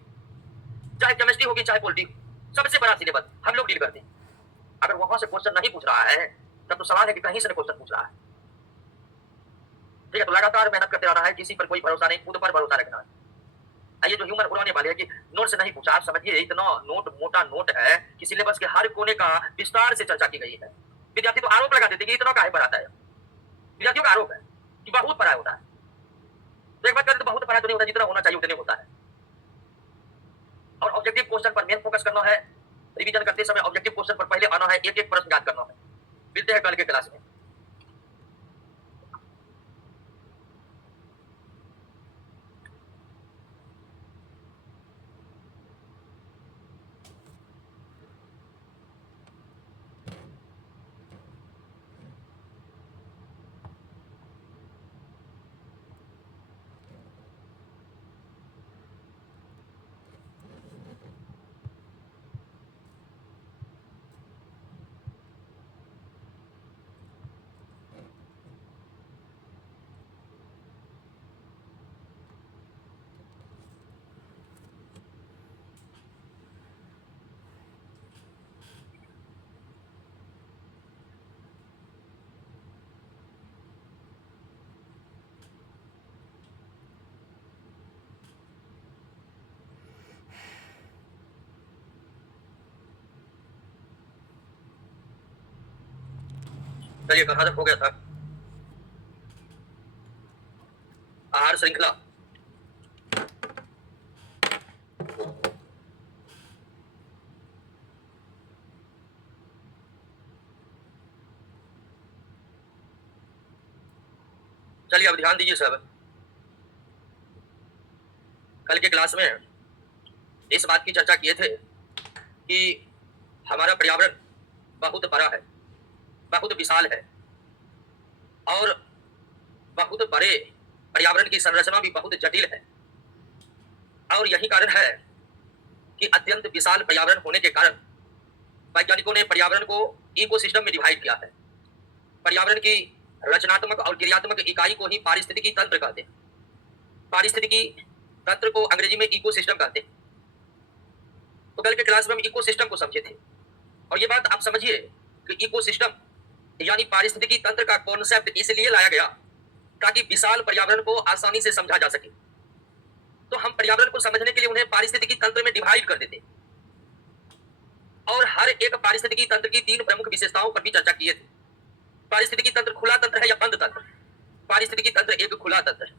चाहे केमिस्ट्री हो कि चाहे पॉलिटी हो, सबसे बड़ा सिलेबस हम लोग डील करते हैं। अगर वहां से क्वेश्चन नहीं पूछ रहा है तब तो सवाल है कि कहीं से क्वेश्चन पूछ रहा है। ठीक है, तो लगातार मेहनत करते रहना है, किसी पर कोई भरोसा नहीं, खुद पर भरोसा रखना है। ये जो ह्यूमर उड़ाने वाले है कि नोट से नहीं पूछा, आप समझिए इतना नोट, मोटा नोट है कि सिलेबस के हर कोने का विस्तार से चर्चा की गई है। विद्यार्थी तो आरोप लगा देते कि इतना काहे पढ़ाता है। विद्यार्थियों का आरोप है कि बहुत पढ़ाया होता है, तो एक बात करें तो बहुत पढ़ाया तो नहीं होता, जितना होना चाहिए उतने होता है। और ऑब्जेक्टिव क्वेश्चन पर मेन फोकस करना है, रिवीजन करते समय ऑब्जेक्टिव क्वेश्चन पर पहले आना है, एक एक प्रश्न याद करना है। मिलते हैं कल के क्लास में। चलिए कहाँ तक हो गया था? आहार श्रृंखला। चलिए अब ध्यान दीजिए सब। कल के क्लास में इस बात की चर्चा किए थे कि हमारा पर्यावरण बहुत बड़ा है, बहुत विशाल है और बहुत बड़े पर्यावरण की संरचना भी बहुत जटिल है। और यही कारण है कि अत्यंत विशाल पर्यावरण होने के कारण वैज्ञानिकों ने पर्यावरण को इकोसिस्टम में डिवाइड किया है। पर्यावरण की रचनात्मक और क्रियात्मक इकाई को ही पारिस्थितिकी तंत्र कहते हैं। पारिस्थितिकी तंत्र को अंग्रेजी में इकोसिस्टम कहते हैं। तो कल के क्लास में हम इकोसिस्टम को समझे थे और ये बात आप समझिए कि इकोसिस्टम यानी पारिस्थितिकी तंत्र का कॉन्सेप्ट इसलिए लाया गया ताकि विशाल पर्यावरण को आसानी से समझा जा सके। तो हम पर्यावरण को समझने के लिए उन्हें पारिस्थितिकी तंत्र में डिवाइड कर देते और हर एक पारिस्थितिकी तंत्र की 3 प्रमुख विशेषताओं पर भी चर्चा किए थे। पारिस्थितिकी तंत्र खुला तंत्र है या बंद तंत्र? पारिस्थितिकी तंत्र एक खुला तंत्र है।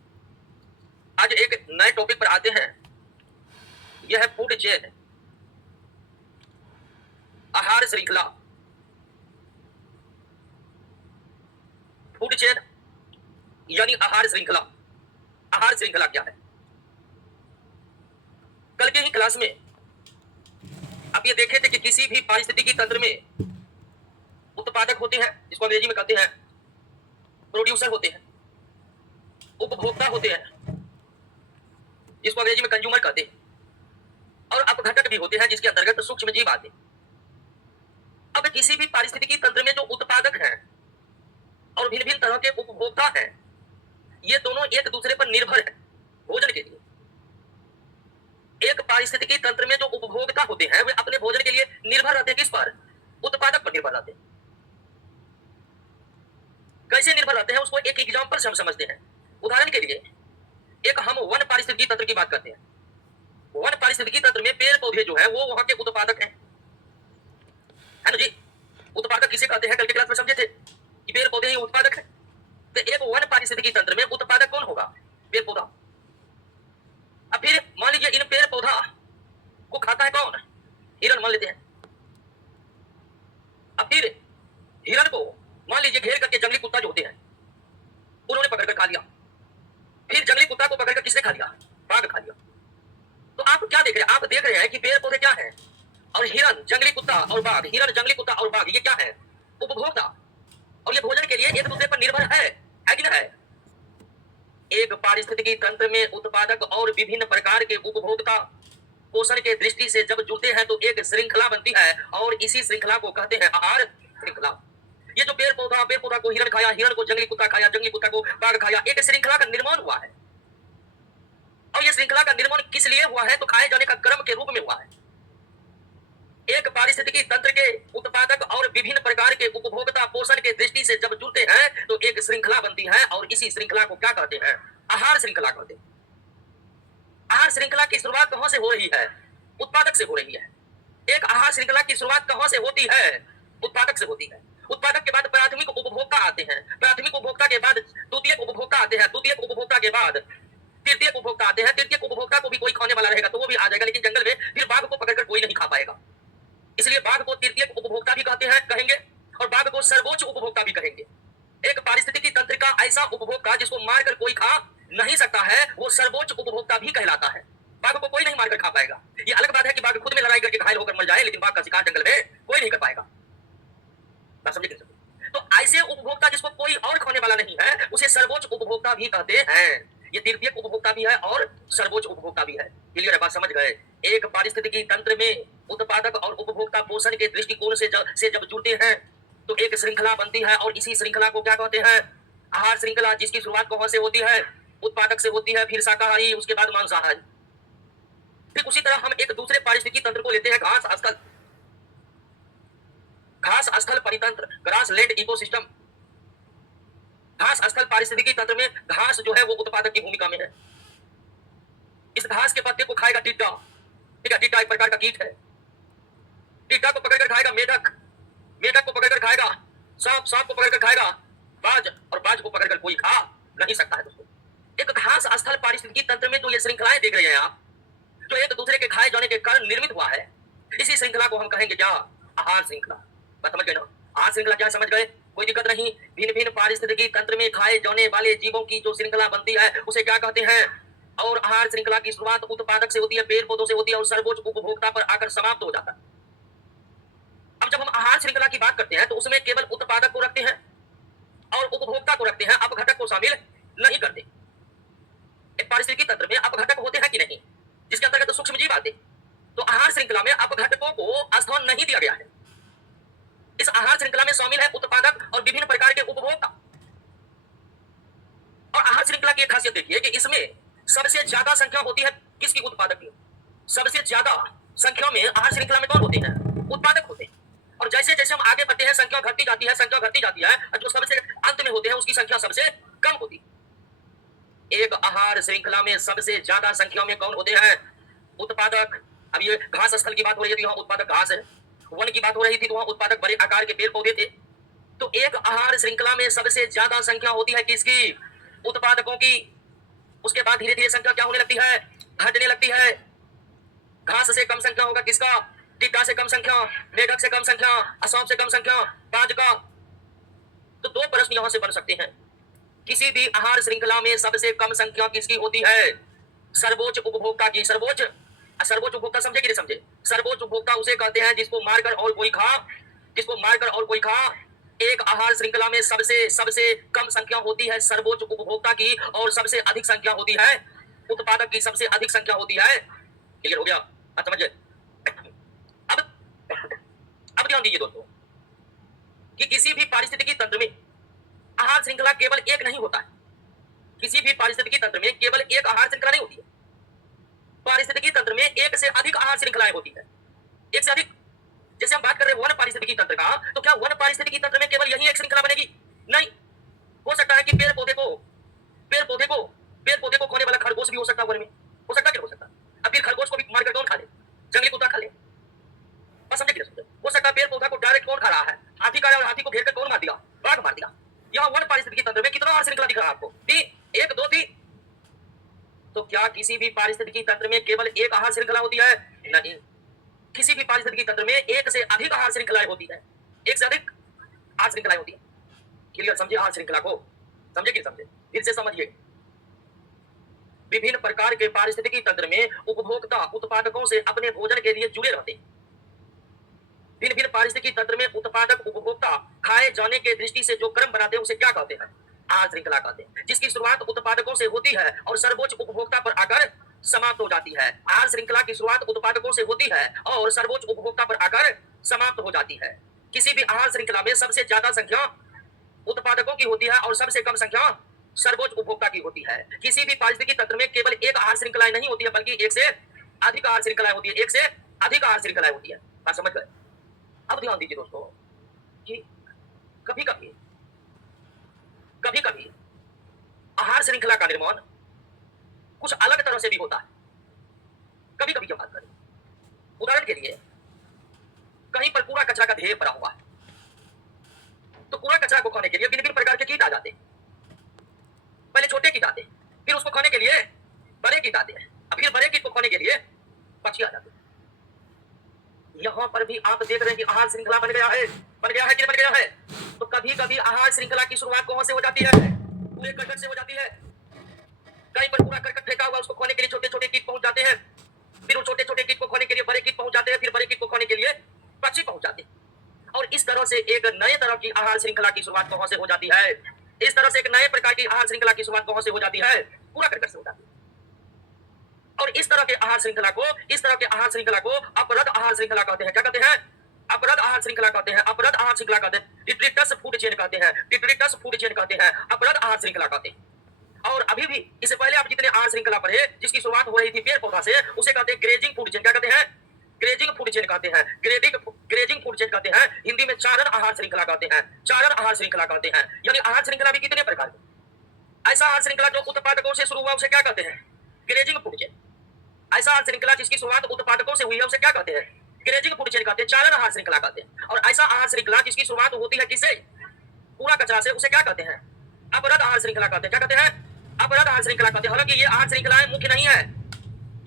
आज एक नए टॉपिक पर आते हैं, यह है फूड चेन, आहार श्रृंखला। फूड चेन यानी आहार श्रृंखला। आहार श्रृंखला क्या है? कल के ही क्लास में आप ये देखे थे कि किसी भी पारिस्थितिकी तंत्र में उत्पादक होते हैं, जिसको अंग्रेजी में कहते हैं प्रोड्यूसर होते हैं, उपभोक्ता होते हैं, जिसको अंग्रेजी में कंज्यूमर कहते हैं, और अपघटक भी होते हैं, जिसके अंतर्गत सूक्ष्म जीव आते हैं। अब किसी भी पारिस्थितिकी तंत्र में जो उत्पादक हैं और भिन्न भिन्न तरह के उपभोक्ता हैं, ये दोनों एक दूसरे पर निर्भर हैं भोजन के लिए। एक पारिस्थितिकी तंत्र में जो उपभोक्ता होते हैं वे अपने भोजन के लिए निर्भर रहते हैं किस पर? उत्पादक पर निर्भर रहते हैं। कैसे निर्भर रहते हैं उसको एक एग्जांपल से हम समझते हैं। उदाहरण के लिए एक हम वन पारिस्थितिकी तंत्र की बात करते हैं। वन पारिस्थितिकी तंत्र में पेड़ पौधे जो है वो वहां के उत्पादक हैं, है ना जी? उत्पादक किसे कहते हैं? कल के क्लास में समझे थे कि पेड़ पौधे ही उत्पादक हैं। तो एक वन पारिस्थितिकी तंत्र में उत्पादक कौन होगा? पेड़ पौधा। अब फिर मान लीजिए इन पेड़ पौधा को खाता है कौन? हिरण मान लेते हैं। अब फिर हिरण को मान लीजिए घेर करके जंगली कुत्ता जो होते हैं उन्होंने पकड़कर खा लिया। फिर जंगली कुत्ता को पकड़कर किसने खा लिया? बाघ खा लिया। तो आप क्या देख रहे हैं? आप देख रहे हैं कि पेड़ पौधे क्या है और हिरण, जंगली कुत्ता और बाघ, हिरण, जंगली कुत्ता और बाघ, ये क्या है? उपभोक्ता। और ये भोजन के लिए एक दूसरे पर निर्भर है कि नहीं है? एक पारिस्थितिकी तंत्र में उत्पादक और विभिन्न प्रकार के उपभोक्ता पोषण के दृष्टि से जब जुड़ते हैं तो एक श्रृंखला बनती है और इसी श्रृंखला को कहते हैं आहार श्रृंखला। ये जो पेड़ पौधा को हिरण खाया, हिरण को जंगली कुत्ता खाया, जंगली कुत्ता को बाघ खाया, एक श्रृंखला का निर्माण हुआ है। और ये श्रृंखला का निर्माण किस लिए हुआ है? तो खाए जाने का क्रम के रूप में हुआ है। एक पारिस्थितिकी तंत्र के उत्पादक और विभिन्न प्रकार के उपभोक्ता पोषण के दृष्टि से जब जुड़ते हैं तो एक श्रृंखला बनती है और इसी श्रृंखला को क्या कहते हैं? आहार श्रृंखला कहते हैं। आहार श्रृंखला की शुरुआत कहां से हो रही है? उत्पादक से हो रही है। एक आहार श्रृंखला की शुरुआत कहां से होती है? उत्पादक से होती है। उत्पादक के बाद प्राथमिक उपभोक्ता आते हैं, प्राथमिक उपभोक्ता के बाद द्वितीयक उपभोक्ता आते हैं, द्वितीयक उपभोक्ता के बाद तृतीयक उपभोक्ता आते हैं। तृतीयक उपभोक्ता को भी कोई खाने वाला रहेगा तो वो भी आ जाएगा, लेकिन जंगल में फिर बाघ को पकड़कर कोई नहीं खा पाएगा। इसलिए बाघ को तृतीयक उपभोक्ता भी कहते हैं, कहेंगे, और बाघ को सर्वोच्च उपभोक्ता भी कहेंगे। एक पारिस्थितिकी तंत्र का ऐसा उपभोक्ता जिसको मारकर कोई खा नहीं सकता है वो सर्वोच्च उपभोक्ता भी कहलाता है। बाघ को कोई नहीं मारकर खा पाएगा। ये अलग बात है कि बाघ खुद में लड़ाई करके घायल होकर मर जाए, लेकिन बाघ का शिकार जंगल में कोई नहीं कर पाएगा। समझे? तो ऐसे उपभोक्ता जिसको कोई और खाने वाला नहीं है उसे सर्वोच्च उपभोक्ता भी कहते हैं। ये तृतीयक उपभोक्ता भी है और सर्वोच्च उपभोक्ता भी है। क्लियर है? बात समझ गए? एक पारिस्थितिकी तंत्र में उत्पादक और उपभोक्ता पोषण के दृष्टिकोण से जब जुड़ते हैं तो एक श्रृंखला बनती है और इसी श्रृंखला को क्या कहते हैं? आहार श्रृंखला, जिसकी शुरुआत कहां से होती है? उत्पादक से होती है, फिर शाकाहारी, उसके बाद मांसाहारी। ठीक उसी तरह हम एक दूसरे पारिस्थितिकी तंत्र को लेते हैं, घास स्थल परितंत्र, ग्रास लैंड इकोसिस्टम। घास स्थल पारिस्थितिकी तंत्र में घास जो है वो उत्पादक की भूमिका में है। इस घास के पत्ते को खाएगा टिड्डा। ठीक है? टिड्डा एक प्रकार का कीट है। टिड्डा को पकड़कर खाएगा मेढक, मेढक को पकड़कर खाएगा सांप, सांप को पकड़कर खाएगा बाज, और बाज को पकड़कर कोई खा नहीं सकता है दोस्तों। एक घास स्थल पारिस्थितिकी तंत्र में जो ये श्रृंखलाएं देख रहे हैं आप, जो एक दूसरे के खाए जाने के कारण निर्मित हुआ है, इसी श्रृंखला को हम कहेंगे क्या? आहार श्रृंखला। बात समझ गए ना? आहार श्रृंखला क्या समझ गए? कोई दिक्कत नहीं। भिन्न भिन्न पारिस्थितिकी तंत्र में खाए जाने वाले जीवों की जो श्रृंखला बनती है उसे क्या कहते हैं? और आहार श्रृंखला की शुरुआत उत्पादक से होती है, पेड़ पौधों से होती है और सर्वोच्च उपभोक्ता पर आकर समाप्त हो जाता है। अब जब हम आहार श्रृंखला की बात करते हैं तो उसमें केवल उत्पादक को रखते हैं और उपभोक्ता को रखते हैं, अपघटक को शामिल नहीं करते। एक पारिस्थितिकी तंत्र में अपघटक होते हैं कि नहीं, जिसके अंतर्गत सूक्ष्म जीव आते। तो आहार श्रृंखला में अपघटकों को स्थान नहीं दिया गया है। इस आहार श्रृंखला में शामिल है उत्पादक और विभिन्न प्रकार के उपभोक्ता। और आहार श्रृंखला की एक खासियत देखिए कि इसमें सबसे ज्यादा संख्या होती है किसकी? उत्पादक की। सबसे ज्यादा संख्या में आहार श्रृंखला में कौन होते हैं? उत्पादक होते हैं। और जैसे जैसे हम आगे बढ़ते हैं संख्या घटती जाती है, संख्या घटती जाती है, और जो सबसे अंत में होते हैं उसकी संख्या सबसे कम होती है। एक आहार श्रृंखला में सबसे ज्यादा संख्या में कौन होते हैं? उत्पादक। अब ये घास स्थल की बात हो रही थी, वहां उत्पादक घास है। वन की बात हो रही थी तो वहां उत्पादक बड़े आकार के पेड़ पौधे थे। तो एक आहार श्रृंखला में सबसे ज्यादा संख्या होती है किसकी? उत्पादकों की। उसके बाद धीरे धीरे संख्या क्या होने लगती है? घटने लगती है। घास से कम संख्या होगा किसका? टिड्डा से कम संख्या, मेढक से कम संख्या, असौप से कम संख्या, बाज का। तो दो प्रश्न यहां से बन सकते हैं। किसी भी आहार श्रृंखला में सबसे कम संख्या किसकी होती है? सर्वोच्च उपभोक्ता की। सर्वोच्च सर्वोच्च उपभोक्ता समझे कि नहीं समझे? सर्वोच्च उपभोक्ता उसे कहते हैं जिसको मारकर और कोई खा, जिसको मारकर और कोई खा। एक आहार श्रृंखला में सबसे सबसे कम संख्या होती है सर्वोच्च उपभोक्ता की, और सबसे अधिक संख्या होती है उत्पादक की। सबसे अधिक संख्या होती है। क्लियर हो गया? समझे? अब अब ध्यान दीजिए दोस्तों कि किसी भी पारिस्थितिकी तंत्र में आहार श्रृंखला केवल एक नहीं होता है। किसी भी पारिस्थितिकी तंत्र में केवल एक आहार श्रृंखला नहीं होती है। पारिस्थितिकी तंत्र में एक से अधिक आहार श्रृंखलाएं होती है। एक से अधिक। जैसे हम बात कर रहे हैं वन पारिस्थितिकी तंत्र का, तो क्या वन पारिस्थितिकी तंत्र में केवल यही एक श्रृंखला बनेगी? नहीं। हो सकता है कि पेड़ पौधे को पेड़ पौधे को पेड़ पौधे को खाने वाला खरगोश भी हो सकता है वन में। हो सकता है कि हो सकता? अब फिर खरगोश को भी मारकर कौन खा ले? जंगली कुत्ता खा ले। बस समझे कि नहीं समझे? हो सकता है पेड़ पौधा को डायरेक्ट कौन खा रहा है? हाथी खा रहा है, और हाथी को घेर कर कौन मार दिया? बाघ मार दिया। यहाँ वन पारिस्थितिकी तंत्र में कितना आहार श्रृंखला दिख रहा है आपको? तीन। एक, दो, तीन। तो क्या किसी भी पारिस्थितिकी तंत्र में केवल एक आहार श्रृंखला होती है? नहीं। किसी भी पारिस्थितिकी तंत्र में एक से अधिक आहार श्रृंखलाएं होती है। एक से अधिक आहार श्रृंखलाएं होती है। क्लियर समझे आहार श्रृंखला को? समझे कि समझे? फिर से समझिए। विभिन्न प्रकार के पारिस्थितिकी तंत्र में उपभोक्ता उत्पादकों से अपने भोजन के लिए जुड़े रहते हैं। भिन्न भिन्न पारिस्थितिकी तंत्र में उत्पादक उपभोक्ता खाए जाने के दृष्टि से जो क्रम बनाते हैं उसे क्या कहते हैं? आहार श्रृंखला कहते हैं, जिसकी शुरुआत उत्पादकों से होती है और सर्वोच्च उपभोक्ता पर आकर समाप्त हो जाती है। आहार श्रृंखला की शुरुआत उत्पादकों से होती है और सर्वोच्च उपभोक्ता पर आकर समाप्त हो जाती है। किसी भी आहार श्रृंखला में सबसे ज्यादा संख्या उत्पादकों की होती है और सबसे कम संख्या सर्वोच्च उपभोक्ता की होती है। किसी भी पारिस्थितिकी तंत्र में केवल एक आहार श्रृंखलाएं नहीं होती है, बल्कि एक से अधिक आहार श्रृंखलाएं होती है। एक से अधिक आहार श्रृंखलाएं होती है। बात समझ गए? अब ध्यान दीजिए दोस्तों कि कभी कभी कभी कभी आहार श्रृंखला का निर्माण कुछ अलग तरह से भी होता है। कभी कभी जब बात करें, उदाहरण के लिए कहीं पर कूड़ा कचरा का ढेर पड़ा हुआ है, तो कूड़ा कचरा को खाने के लिए भिन्न भिन्न प्रकार के कीट आ जाते हैं। पहले छोटे कीट आते हैं, फिर उसको खाने के लिए बड़े कीट आते हैं, और फिर बड़े कीट को खाने के लिए पक्षी आ जाते हैं। यहाँ पर भी आप देख रहे हैं कि आहार श्रृंखला बन गया है। बन गया है कि नहीं बन गया है? तो कभी कभी आहार श्रृंखला की शुरुआत कहां से हो जाती है? कूड़े करकट से हो जाती है। कहीं पर कूड़ा करकट फेंका हुआ, उसको खाने के लिए छोटे छोटे कीट पहुंच जाते हैं, फिर उस छोटे छोटे कीट को खाने के लिए बड़े कीट पहुंच जाते हैं, फिर बड़े कीट को खाने के लिए पक्षी पहुंच जाते हैं। और इस तरह से एक नए तरह की आहार श्रृंखला की शुरुआत कहां से हो जाती है? इस तरह से एक नए प्रकार की आहार श्रृंखला की शुरुआत कहां से हो जाती है? कूड़ा करकट से हो जाती है। और इस तरह के आहार श्रृंखला को अपरद आहार श्रृंखला कहते हैं। क्या कहते हैं? अपरद आहार श्रृंखला कहते हैं। अपरद आहार श्रृंखला कहते हैं। डिट्रिटस फूड चेन कहते हैं। डिट्रिटस फूड चेन कहते हैं। अपरद आहार श्रृंखला कहते हैं। और अभी भी इससे पहले आप जितने आहार श्रृंखला पढ़े, जिसकी शुरुआत हो रही थी पेड़ पौधा से, उसे कहते हैं ग्रेजिंग फूड चेन। क्या कहते हैं? ग्रेजिंग फूड चेन कहते हैं। ग्रेजिंग फूड चेन कहते हैं। हिंदी में चारण आहार श्रृंखला कहते हैं। चारण आहार श्रृंखला कहते हैं। यानी आहार श्रृंखला भी कितने प्रकार की? ऐसा आहार श्रृंखला जो उत्पादकों से शुरू हुआ उसे क्या कहते हैं? Grazing food chain. ऐसा आहार श्रृंखला जिसकी शुरुआत उत्पादकों से हुई है उसे क्या कहते हैं? ग्रेजिंग फूड चेन कहते हैं। चारण आहार श्रृंखला कहते हैं। और ऐसा आहार श्रृंखला जिसकी शुरुआत होती है किससे? कूड़ा कचरा से, उसे क्या कहते हैं? अपरद आहार श्रृंखला कहते हैं। क्या कहते हैं? अपरद आहार श्रृंखला कहते हैं। हालांकि ये आहार श्रृंखलाएं मुख्य नहीं है।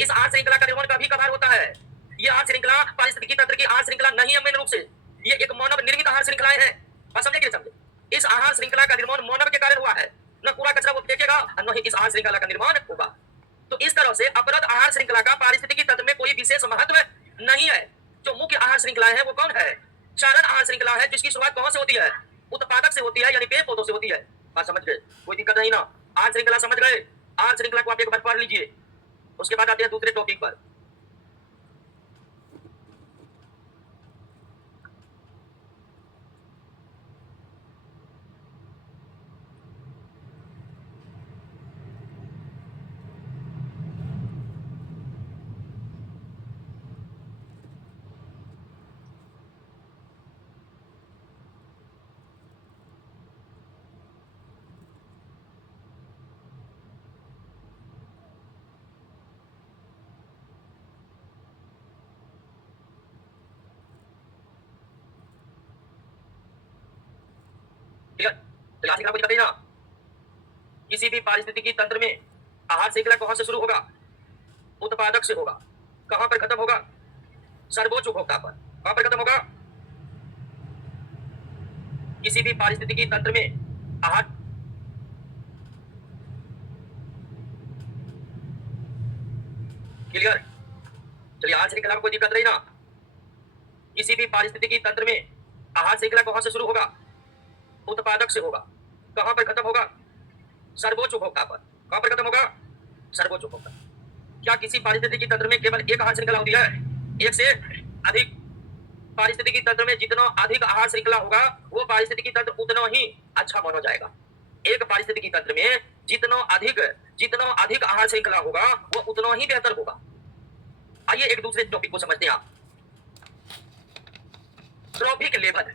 इस आहार श्रृंखला का निर्माण कभी कभार होता है। ये आहार श्रृंखला पारिस्थितिकी तंत्र की आहार श्रृंखला नहीं है मेन रूप से। ये एक मानव निर्मित आहार श्रृंखलाएं हैं। बात समझे कि नहीं समझे? इस आहार श्रृंखला का निर्माण मानव के कारण हुआ है। न कूड़ा कचरा वो फेंकेगा और न ही इस आहार श्रृंखला का निर्माण होगा। तो इस तरह से अपरद आहार श्रृंखला का पारिस्थितिकी तंत्र में कोई विशेष महत्व नहीं है। जो मुख्य आहार श्रृंखलाएं हैं वो कौन है? चारण आहार श्रृंखला है, जिसकी शुरुआत कहां से होती है? उत्पादक से होती है, यानी पेड़ पौधों से होती है। बात समझ गए? कोई दिक्कत नहीं ना? आहार श्रृंखला समझ गए? आहार श्रृंखला को आप एक बार पढ़ लीजिए, उसके बाद आते हैं दूसरे टॉपिक पर। तो यहाँ श्रृंखला को दिखाते हैं ना, किसी भी पारिस्थितिकी तंत्र में आहार श्रृंखला कहाँ से शुरू होगा? उत्पादक से होगा। कहाँ पर खत्म होगा? सर्वोच्च उपभोक्ता पर। कहाँ पर खत्म होगा? किसी भी पारिस्थितिकी तंत्र में आहार क्लियर? चलिए आहार श्रृंखला में कोई दिक्कत रही ना? किसी भी पारिस्थितिकी तंत्र में आहार श्रृंखला कहाँ से शुरू होगा? उत्पादक से होगा। कहाँ पर खत्म होगा? सर्वोच्च उपभोक्ता पर। कहाँ पर खत्म होगा? सर्वोच्च उपभोक्ता। क्या किसी पारिस्थितिकी तंत्र में केवल एक आहार श्रृंखला होती है? एक से अधिक। पारिस्थितिकी तंत्र में जितना अधिक आहार श्रृंखला होगा वो पारिस्थितिकी तंत्र उतना ही अच्छा माना जाएगा। एक पारिस्थितिकी तंत्र में जितना अधिक आहार श्रृंखला होगा वो उतना ही बेहतर होगा। आइए एक दूसरे टॉपिक को समझते हैं आप। Trophic level.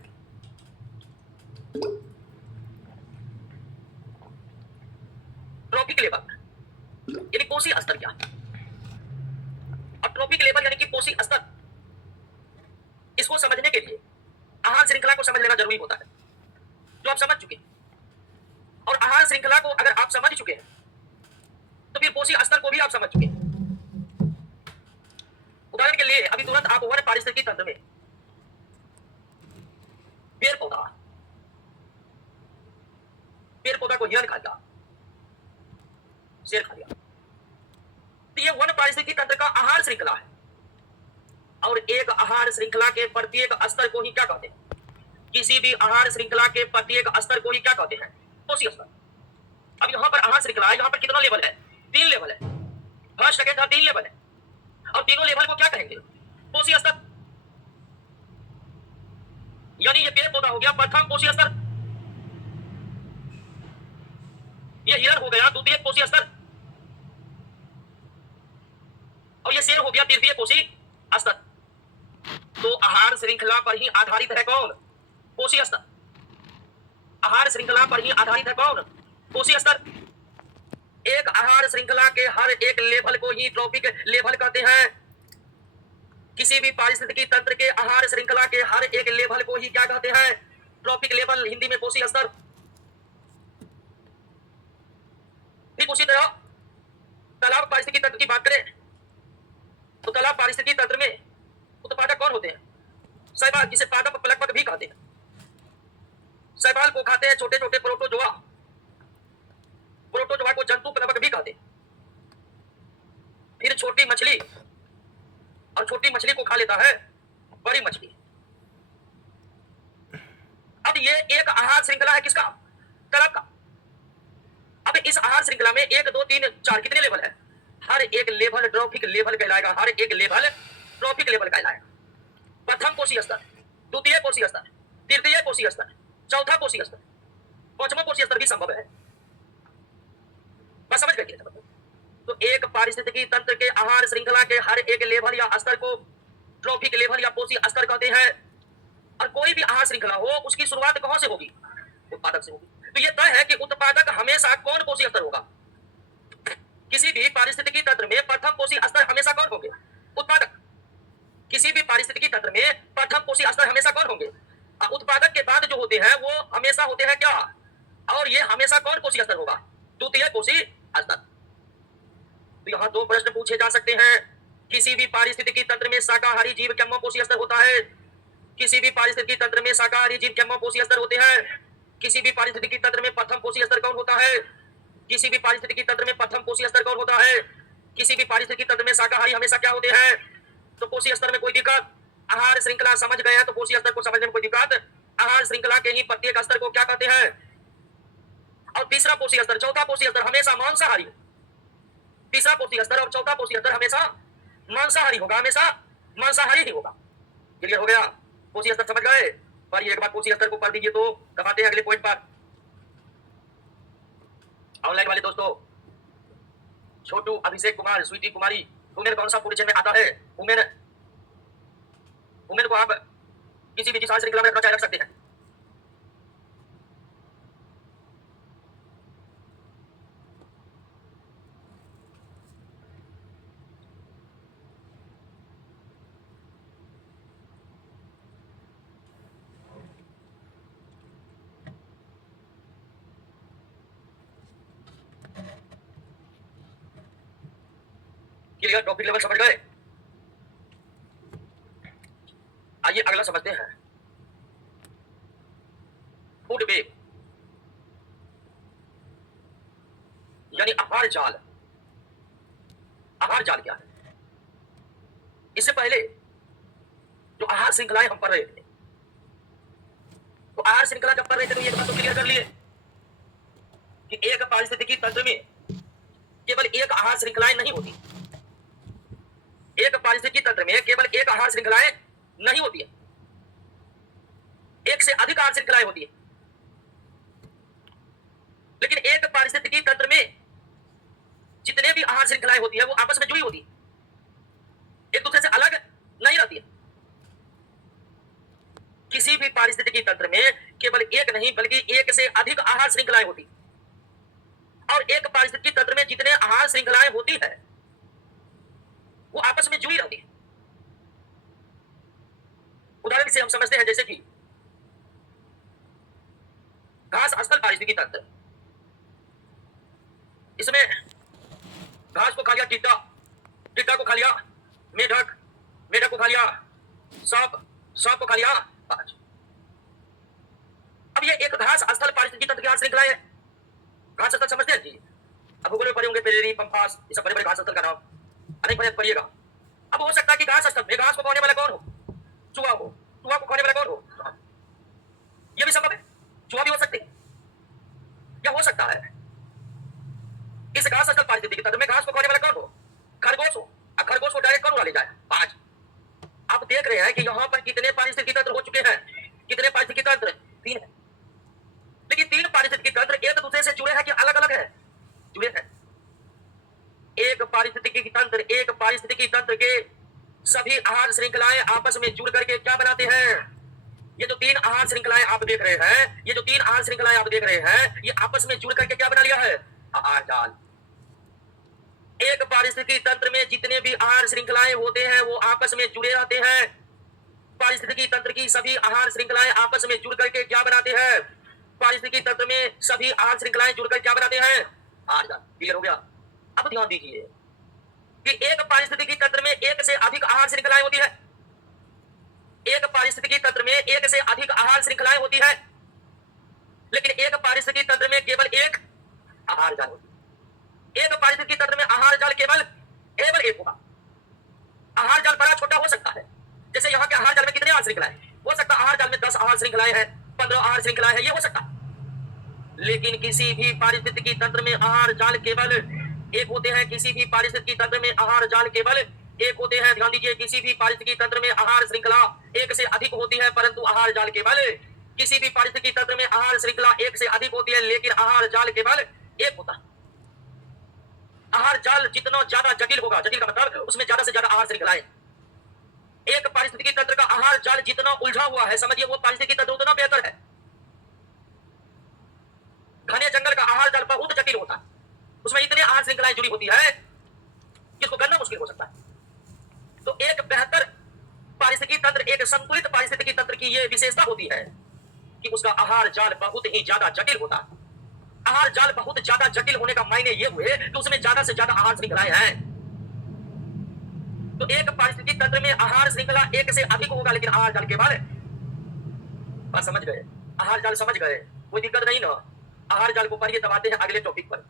ट्रॉफिक लेवल यानी पोषी स्तर क्या? अब ट्रॉफिक लेवल यानी कि पोषी स्तर, इसको समझने के लिए आहार श्रृंखला को समझ लेना जरूरी होता है, जो आप समझ चुके हैं। और आहार श्रृंखला को अगर आप समझ चुके हैं तो फिर पोषी स्तर को भी आप समझ चुके हैं। उदाहरण के लिए अभी तुरंत आप वन पारिस्थितिकी तंत्र में पेड़ पौधा को हिरण खा लिया, शेर खा लिया, तो ये वन पारिस्थितिकी तंत्र का आहार श्रृंखला है। और एक आहार श्रृंखला के प्रत्येक स्तर को ही क्या कहते हैं? किसी भी आहार श्रृंखला के प्रत्येक स्तर को ही क्या कहते हैं? पोषी स्तर। अब यहाँ पर आहार श्रृंखला है, यहाँ पर कितना लेवल है? 3 लेवल है। फर्स्ट सेकंड थर्ड 3 लेवल है और तीनों लेवल को क्या कहेंगे? पोषी स्तर। यानी ये पेड़ पौधा हो गया प्रथम पोषी स्तर, ये हिरण हो गया द्वितीय पोषी स्तर, और ये शेर हो गया तृतीय पोषी स्तर। तो आहार श्रृंखला पर ही आधारित है कौन? पोषी स्तर। आहार श्रृंखला पर ही आधारित है कौन? पोषी स्तर। एक आहार श्रृंखला के हर एक लेवल को ही ट्रॉफिक लेवल कहते हैं। किसी भी पारिस्थितिकी तंत्र के आहार श्रृंखला के हर एक लेवल को ही क्या कहते हैं? ट्रॉफिक लेवल, हिंदी में पोषी स्तर। ठीक उसी तरह तालाब पारिस्थितिकी तंत्र की बात करें तो तालाब पारिस्थितिकी तंत्र में उत्पादक कौन होते हैं? शैवाल, जिसे पादप प्लवक भी कहते हैं। शैवाल को खाते हैं छोटे छोटे प्रोटोजोआ, प्रोटोजोआ को जंतु प्लवक भी कहते हैं। फिर छोटी मछली, और छोटी मछली को खा लेता है बड़ी मछली। अब ये एक आहार श्रृंखला है किसका? तालाब का। अब इस आहार श्रृंखला में 1 2 3 4 कितने लेवल है? हर एक लेवल ट्रॉफिक लेवल कहलाएगा। हर एक लेवल ट्रॉफिक लेवल कहलाएगा। प्रथम पोषी स्तर, द्वितीय पोषी स्तर, तृतीय पोषी स्तर, चौथा पोषी स्तर, पांचवा पोषी स्तर भी संभव है। बस समझ गए? तो एक पारिस्थितिकी तंत्र के आहार श्रृंखला के हर एक लेवल या स्तर को ट्रॉफिक लेवल या पोषी स्तर कहते हैं। और कोई भी आहार श्रृंखला हो उसकी शुरुआत कहां से होगी? उत्पादक से होगी। तो यह तय है कि उत्पादक हमेशा कौन पोषी स्तर होगा? किसी भी पारिस्थितिकी तंत्र में प्रथम पोषी स्तर हमेशा कौन होंगे? उत्पादक। किसी भी पारिस्थितिकी तंत्र में प्रथम पोषी स्तर हमेशा कौन होंगे? उत्पादक के बाद जो होते हैं वो हमेशा होते हैं क्या? और ये हमेशा कौन पोषी स्तर होगा? द्वितीय पोषी स्तर। तो यहाँ 2 प्रश्न पूछे जा सकते हैं। किसी भी पारिस्थितिकी तंत्र में शाकाहारी जीव क्या पोषी स्तर होता है? किसी भी पारिस्थितिकी तंत्र में शाकाहारी जीव क्या पोषी स्तर होते हैं? किसी भी पारिस्थितिकी तंत्र में प्रथम पोषी स्तर कौन होता है? किसी भी पारिस्थितिकी तंत्र में प्रथम पोषी स्तर कौन होता है? किसी भी पारिस्थितिकी तंत्र में शाकाहारी हमेशा क्या होते हैं? तो पोषी स्तर में कोई दिक्कत? आहार श्रृंखला समझ गए हैं तो पोषी स्तर को समझने में कोई दिक्कत? आहार श्रृंखला के ही प्रत्येक स्तर को क्या कहते हैं? और तीसरा पोषी स्तर, चौथा पोषी स्तर हमेशा मांसाहारी। तीसरा पोषी स्तर और चौथा पोषी स्तर हमेशा मांसाहारी होगा, हमेशा मांसाहारी ही होगा। क्लियर हो गया? पोषी स्तर समझ गए? पर एक बार पोषी स्तर को पढ़ दीजिए तो कमाते हैं अगले पॉइंट पर। ऑनलाइन वाले दोस्तों, छोटू, अभिषेक कुमार, स्वीटी कुमारी, वुमेन कौन सा पूरे चैन में आता है? वुमेन को आप किसी भी जिस श्रृंखला में रखना चाहे रख सकते हैं। क्लियर? टॉपिक लेवल समझ गए? आइए अगला समझते हैं। फूड वेब यानी आहार जाल। आहार जाल क्या है? इससे पहले जो आहार श्रृंखलाएं हम पढ़ रहे थे, तो आहार श्रृंखला जब पढ़ रहे थे तो एक बात तो क्लियर कर लिए कि एक पारिस्थितिकी तंत्र में केवल एक आहार श्रृंखलाएं नहीं होती। एक पारिस्थितिकी तंत्र में केवल एक आहार श्रृंखलाएं नहीं होती है, एक से अधिक आहार श्रृंखलाएं होती है। लेकिन एक पारिस्थितिकी तंत्र में जितने भी आहार श्रृंखलाएं होती है वो आपस में जुड़ी होती है, एक दूसरे से अलग नहीं रहती है। किसी भी पारिस्थितिकी तंत्र में केवल एक नहीं बल्कि एक से अधिक आहार श्रृंखलाएं होती, और एक पारिस्थितिकी तंत्र में जितने आहार श्रृंखलाएं होती है वो आपस में जुड़ी रहती है। उदाहरण से हम समझते हैं, जैसे कि घास स्थल पारिस्थितिकी तंत्र, इसमें घास को खा लिया टिड्डा, टिड्डा को खा लिया मेढक, मेढक को खा लिया सांप, सांप को खा लिया बाज। अब ये एक घास स्थल पारिस्थितिकी तंत्र की आहार श्रृंखला है। घास स्थल समझते हैं जी? अब भूगोल में पढ़े होंगे, पेरेरी, पंपास, ये सब बड़े बड़े घास स्थल का नाम अनेक बड़े पढ़िएगा। अब हो सकता है कि घास स्थल में घास को खाने वाला कौन हो? चूहा हो। चूहा को खाने वाला कौन हो? ये भी संभव है, चूहा भी हो सकते हैं। या हो सकता है इस घास स्थल पारिस्थितिकी तंत्र में घास को खाने वाला कौन हो? खरगोश हो। खरगोश को डायरेक्ट कौन उड़ा ले जाए? बाज। आप देख रहे हैं कि यहाँ पर कितने पारिस्थितिकी तंत्र हो चुके हैं? कितने पारिस्थितिकी तंत्र? 3 है। लेकिन 3 पारिस्थितिकी तंत्र एक दूसरे से जुड़े हैं कि अलग अलग है? जुड़े हैं। एक पारिस्थितिकी तंत्र के सभी आहार श्रृंखलाएं आपस में जुड़ करके क्या बनाते हैं? ये जो 3 आहार श्रृंखलाएं आप देख रहे हैं, ये जो 3 आहार श्रृंखलाएं आप देख रहे हैं, ये आपस में जुड़ करके क्या बना लिया है? आहार जाल। एक पारिस्थितिकी तंत्र में जितने भी आहार श्रृंखलाएं होते हैं वो आपस में जुड़े रहते हैं। पारिस्थितिकी तंत्र की सभी आहार श्रृंखलाएं आपस में जुड़ करके क्या बनाते हैं? पारिस्थितिकी तंत्र में सभी आहार श्रृंखलाएं जुड़कर क्या बनाते हैं? आहार जाल। क्लियर हो गया? अब ध्यान दीजिए कि एक पारिस्थितिकी तंत्र में एक से अधिक आहार श्रृंखलाएं होती है। एक पारिस्थितिकी तंत्र में एक से अधिक आहार श्रृंखलाएं होती है, लेकिन एक पारिस्थितिकी तंत्र में केवल एक आहार जाल होती है। एक पारिस्थितिकी तंत्र में आहार जाल केवल एक होगा। आहार जाल बड़ा छोटा हो सकता है। जैसे यहाँ के आहार जाल में कितने आहार श्रृंखलाएं? हो सकता है आहार जाल में 10 आहार श्रृंखलाएं हैं, 15 आहार श्रृंखलाएं हैं, ये हो सकता है। लेकिन किसी भी पारिस्थितिकी तंत्र में आहार जाल केवल एक होते हैं। किसी भी पारिस्थितिकी तंत्र में आहार जाल केवल एक होते हैं। ध्यान दीजिए, किसी भी पारिस्थितिकी तंत्र में आहार श्रृंखला एक से अधिक होती है, परंतु आहार जाल केवल, किसी भी पारिस्थितिकी तंत्र में आहार श्रृंखला एक से अधिक होती है, लेकिन आहार जाल केवल एक होता है। आहार जाल जितना ज्यादा जटिल होगा, जटिल का मतलब उसमें ज्यादा से ज्यादा आहार श्रृंखलाएं। एक पारिस्थितिकी तंत्र का आहार जाल जितना उलझा हुआ है, समझिए वो पारिस्थितिकी तंत्र उतना बेहतर है। घने जंगल का आहार जाल बहुत जटिल होता है, उसमें इतने आहार श्रृंखलाएं जुड़ी होती है कि उसको करना मुश्किल हो सकता है। तो एक बेहतर पारिस्थितिकी तंत्र, एक संतुलित पारिस्थितिकी तंत्र की यह विशेषता होती है कि उसका आहार जाल बहुत ही ज्यादा जटिल होता है। आहार जाल बहुत ज्यादा जटिल होने का मायने ये हुए कि उसमें ज्यादा से ज्यादा आहार श्रृंखलाएं हैं। तो एक पारिस्थितिकी तंत्र में आहार श्रृंखला एक से अधिक होगा, लेकिन आहार जाल के बारे बात समझ गए? आहार जाल समझ गए? कोई दिक्कत नहीं ना? आहार जाल को पढ़िए, तब आते हैं अगले टॉपिक पर।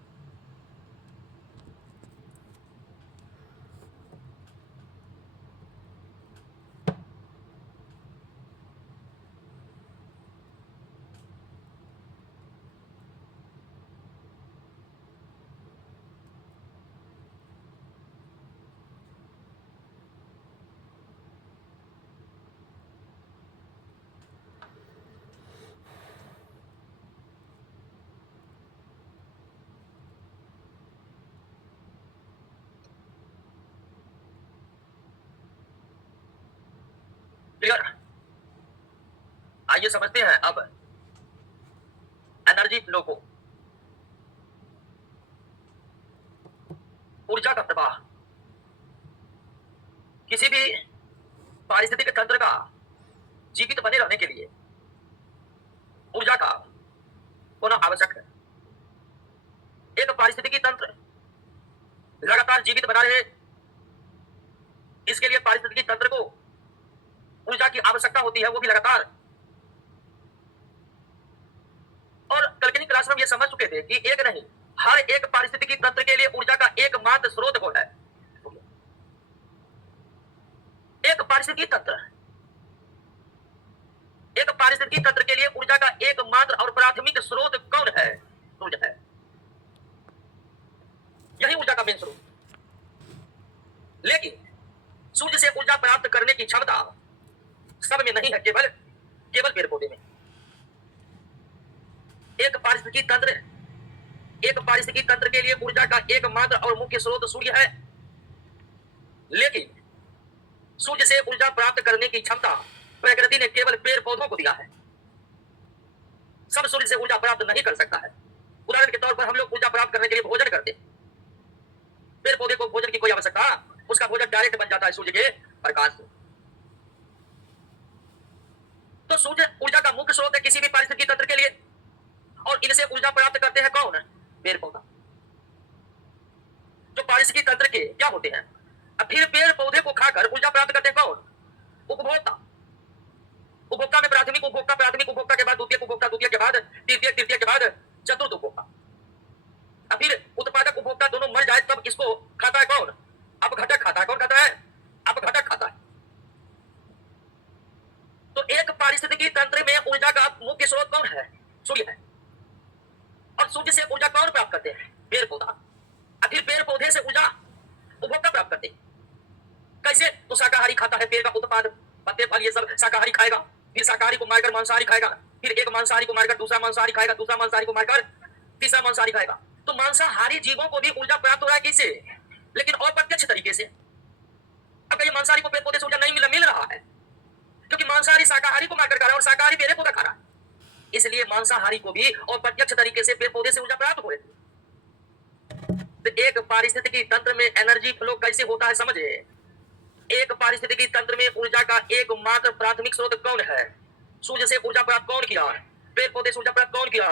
क्लियर? आइए समझते हैं अब एनर्जी फ्लो को। ऊर्जा का प्रवाह किसी भी पारिस्थितिक तंत्र का जीवित बने रहने के लिए ऊर्जा का होना आवश्यक है। एक पारिस्थितिकी तंत्र लगातार जीवित बना रहे, इसके लिए पारिस्थितिकी तंत्र को ऊर्जा की आवश्यकता होती है, वो भी लगातार। और कल की क्लास में हम ये समझ चुके थे कि एक नहीं, हर एक पारिस्थितिकी तंत्र के लिए ऊर्जा का एकमात्र स्रोत कौन है? एक पारिस्थितिकी तंत्र, एक पारिस्थितिकी तंत्र के लिए ऊर्जा का एकमात्र और प्राथमिक स्रोत कौन है? सूर्य है। यही ऊर्जा का मेन स्रोत। लेकिन सूर्य से ऊर्जा प्राप्त करने की क्षमता सब में नहीं है, केवल पेड़ पौधे में। एक पारिस्थितिकी तंत्र के लिए ऊर्जा का एकमात्र और मुख्य स्रोत सूर्य है, लेकिन सूर्य से ऊर्जा प्राप्त करने की क्षमता प्रकृति ने केवल पेड़ पौधों को दिया है। सब सूर्य से ऊर्जा प्राप्त नहीं कर सकता है। उदाहरण के तौर पर हम लोग ऊर्जा प्राप्त करने के लिए भोजन करते हैं। पेड़ पौधे को भोजन की कोई आवश्यकता, उसका भोजन डायरेक्ट बन जाता है सूर्य के प्रकाश से। तो सूर्य ऊर्जा का मुख्य स्रोत है किसी भी पारिस्थितिकी तंत्र के लिए, और इनसे ऊर्जा प्राप्त करते हैं कौन? पेड़ पौधा। जो पारिस्थितिकी तंत्र के क्या होते हैं, अब फिर पेड़ पौधे को खाकर ऊर्जा प्राप्त करते हैं कौन? उपभोक्ता। उपभोक्ता में प्राथमिक उपभोक्ता के बाद द्वितीय उपभोक्ता, द्वितीय के बाद तृतीय, तृतीय के बाद चतुर्थ उपभोक्ता। अब फिर उत्पादक उपभोक्ता दोनों मर जाए तब इसको खाता है कौन? अपघटक खाता है। कौन खाता है? अपघटक खाता है। तो एक पारिस्थितिकी तंत्र में ऊर्जा का मुख्य स्रोत कौन है? सूर्य है। और सूर्य से ऊर्जा कौन प्राप्त करते हैं? पेड़ पौधा। फिर पेड़ पौधे से ऊर्जा उपभोक्ता प्राप्त करते हैं। कैसे? तो शाकाहारी खाता है, पेड़ का उत्पाद, पत्ते फल ये सब शाकाहारी खाएगा, फिर शाकाहारी को मारकर मांसाहारी खाएगा, फिर एक मांसाहारी को मारकर दूसरा मांसाहारी खाएगा, दूसरा मांसाहारी को मारकर तीसरा मांसाहारी खाएगा। तो मांसाहारी जीवों को भी ऊर्जा प्राप्त हो रहा है किससे? लेकिन अप्रत्यक्ष तरीके से। अब ये मांसाहारी को पेड़ पौधे से ऊर्जा नहीं मिल रहा है, क्योंकि मांसाहारी शाकाहारी को मारकर खा रहा है और शाकाहारी पेड़ पौधा खा रहा है, इसलिए मांसाहारी को भी अप्रत्यक्ष तरीके से पेड़ पौधे से ऊर्जा प्राप्त हो रही है। तो एक पारिस्थितिकी तंत्र में एनर्जी फ्लो कैसे होता है समझे? एक पारिस्थितिकी तंत्र में ऊर्जा का एकमात्र प्राथमिक स्रोत कौन है? सूर्य से ऊर्जा प्राप्त कौन किया? पेड़ पौधे से ऊर्जा प्राप्त कौन किया?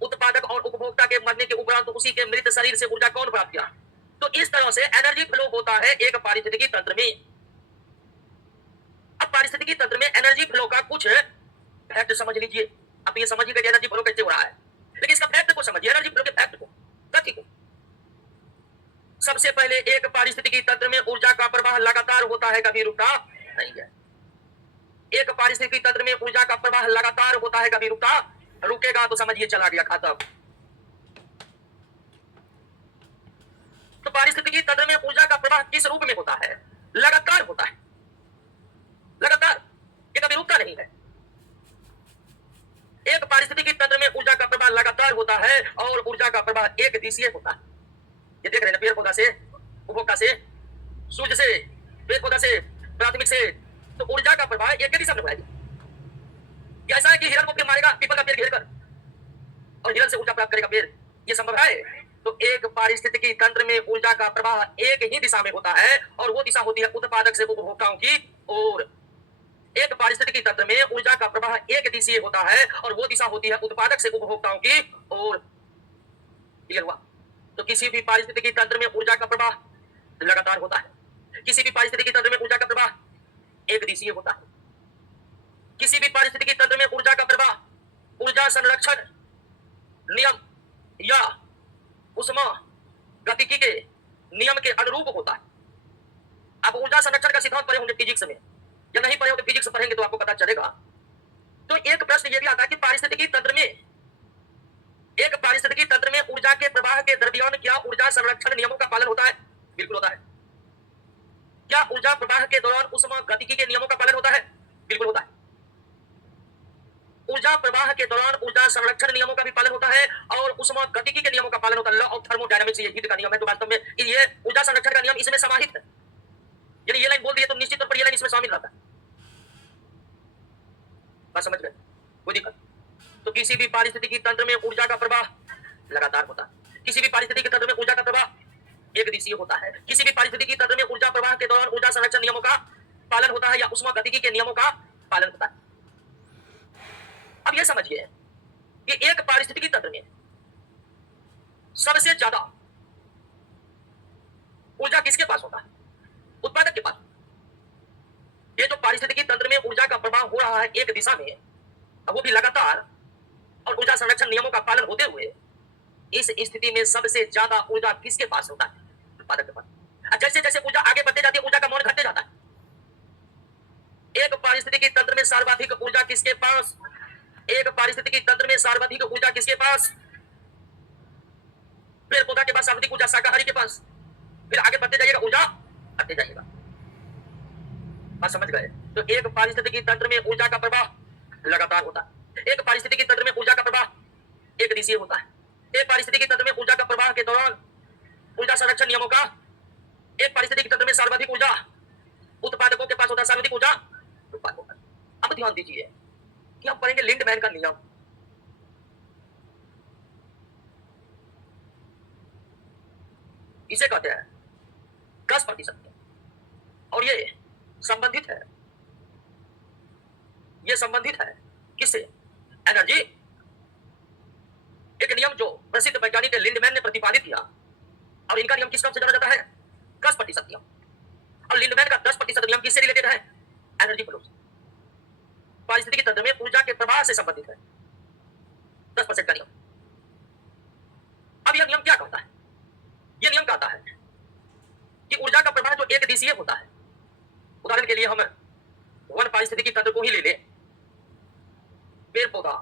उत्पादक और उपभोक्ता के मरने के उपरांत तो उसी के मृत शरीर से ऊर्जा कौन प्राप्त किया? तो इस तरह से एनर्जी फ्लो होता है एक पारिस्थितिकी तंत्र में। अब पारिस्थितिकी तंत्र में एनर्जी फ्लो का कुछ फैक्ट समझ लीजिए। अब ये समझिए कि एनर्जी फ्लो कैसे हो रहा है, लेकिन इसका फैक्ट को समझिए, एनर्जी फ्लो के फैक्ट को, तथ्य को। सबसे पहले एक पारिस्थितिकी तंत्र में ऊर्जा का प्रवाह लगातार होता है, कभी रुकता नहीं है। एक पारिस्थितिकी तंत्र में ऊर्जा का प्रवाह लगातार होता है, कभी रुकता, रुकेगा तो समझिए चला गया, खत्म। तो पारिस्थितिकी तंत्र में ऊर्जा का प्रवाह किस रूप में होता है? लगातार होता है, लगातार, ये कभी रुकता नहीं है। एक पारिस्थितिकी तंत्र में ऊर्जा का प्रवाह लगातार होता है और ऊर्जा का प्रवाह एक दिशीय होता है। ये देख रहे हैं, पेड़ पौधा से उपभोक्ता से, सूर्य से, पेड़ पौधा से, प्राथमिक से, तो ऊर्जा का प्रवाह एक दिशा में बढ़ेगा। ऐसा है कि हिरण को फिर मारेगा पीपल का पेड़ घेर कर और हिरण से ऊर्जा प्राप्त करेगा पेड़, ये संभव है? तो एक पारिस्थितिकी तंत्र में ऊर्जा का प्रवाह एक ही दिशा में होता है और वो दिशा होती है उत्पादक से उपभोक्ताओं की ओर। एक पारिस्थितिकी तंत्र में ऊर्जा का प्रवाह एक दिशीय होता है और वो दिशा होती है उत्पादक से उपभोक्ताओं की ओर। क्लियर हुआ? तो किसी भी पारिस्थितिकी तंत्र में ऊर्जा का प्रवाह लगातार होता है, किसी भी पारिस्थितिकी तंत्र में ऊर्जा का प्रवाह एक दिशीय होता है, किसी भी पारिस्थितिकी तंत्र में ऊर्जा का प्रवाह ऊर्जा संरक्षण नियम या उष्मा गतिकी के नियम के अनुरूप होता है। आप ऊर्जा संरक्षण का सिद्धांत पढ़े होंगे फिजिक्स में, या नहीं पढ़े होंगे फिजिक्स पढ़ेंगे तो आपको पता चलेगा। तो एक प्रश्न यह भी आता है कि पारिस्थितिकी तंत्र में, एक पारिस्थितिकी तंत्र में ऊर्जा के प्रवाह के दरमियान क्या ऊर्जा संरक्षण नियमों का पालन होता है? बिल्कुल होता है। क्या ऊर्जा प्रवाह के दौरान उष्मा गतिकी के नियमों का पालन होता है? बिल्कुल होता है। ऊर्जा प्रवाह के दौरान ऊर्जा संरक्षण नियमों का भी पालन होता है और उष्मा गतिकी के नियमों का पालन होता है। लॉ ऑफ थर्मोडायनामिक्स ये हीट का नियम है, तो वास्तव में ये ऊर्जा संरक्षण का नियम इसमें समाहित है। यानी ये लाइन बोल दी तो निश्चित तौर पर ये लाइन इसमें शामिल रहता है। बात समझ गए? कोई दिक्कत? तो किसी भी पारिस्थितिकी तंत्र में ऊर्जा का प्रवाह लगातार होता है, किसी भी पारिस्थितिकी तंत्र में ऊर्जा का प्रवाह एक दिशीय होता है, किसी भी पारिस्थितिकी तंत्र में ऊर्जा प्रवाह के दौरान ऊर्जा संरक्षण नियमों का पालन होता है या उष्मा गतिकी के नियमों का पालन होता है। अब यह समझिए कि एक पारिस्थितिकी तंत्र में सबसे ज्यादा ऊर्जा किसके पास होता है? उत्पादक के पास। प्रवाह हो रहा है एक दिशा में, वो भी लगातार, और ऊर्जा संरक्षण नियमों का पालन होते हुए, इस स्थिति में सबसे ज्यादा ऊर्जा किसके पास होता है? उत्पादक के पास। जैसे जैसे ऊर्जा आगे बढ़ते जाती है, ऊर्जा का मान घटते जाता है। एक पारिस्थितिकी तंत्र में सर्वाधिक ऊर्जा किसके पास? एक पारिस्थितिकी तंत्र में सर्वाधिक ऊर्जा किसके पास? पेड़ पौधा के पास सर्वाधिक ऊर्जा शाकाहारी के पास। फिर आगे बढ़ते जाइएगा, ऊर्जा बढ़ते जाइएगा। बात समझ गए? तो एक पारिस्थितिकी तंत्र में ऊर्जा का प्रवाह लगातार होता है। एक पारिस्थितिकी तंत्र में ऊर्जा का प्रवाह एक दिशीय होता है। एक पारिस्थितिकी तंत्र में ऊर्जा का प्रवाह के दौरान ऊर्जा संरक्षण नियमों का, एक पारिस्थितिकी तंत्र में सर्वाधिक ऊर्जा उत्पादकों के पास होता है, सर्वाधिक ऊर्जा उत्पादकों का। अब ध्यान दीजिए कि हम पढ़ेंगे लिंडमैन का नियम। इसे कहते हैं 10%, और ये संबंधित है, ये संबंधित है किससे? एनर्जी। एक नियम जो प्रसिद्ध वैज्ञानिक लिंडमैन ने प्रतिपादित किया, और इनका नियम किस नाम से जाना जाता है? 10% नियम। और लिंडमैन का 10% नियम किससे रिलेटेड है? एनर्जी फ्लो से। पारिस्थितिकी तंत्र में ऊर्जा के प्रवाह से संबंधित है 10% का नियम। अब यह नियम क्या कहता है? यह नियम कहता है कि ऊर्जा का प्रवाह जो एक दिशीय होता है, उदाहरण के लिए हम वन पारिस्थितिकी तंत्र को ही ले ले, पेड़ पौधा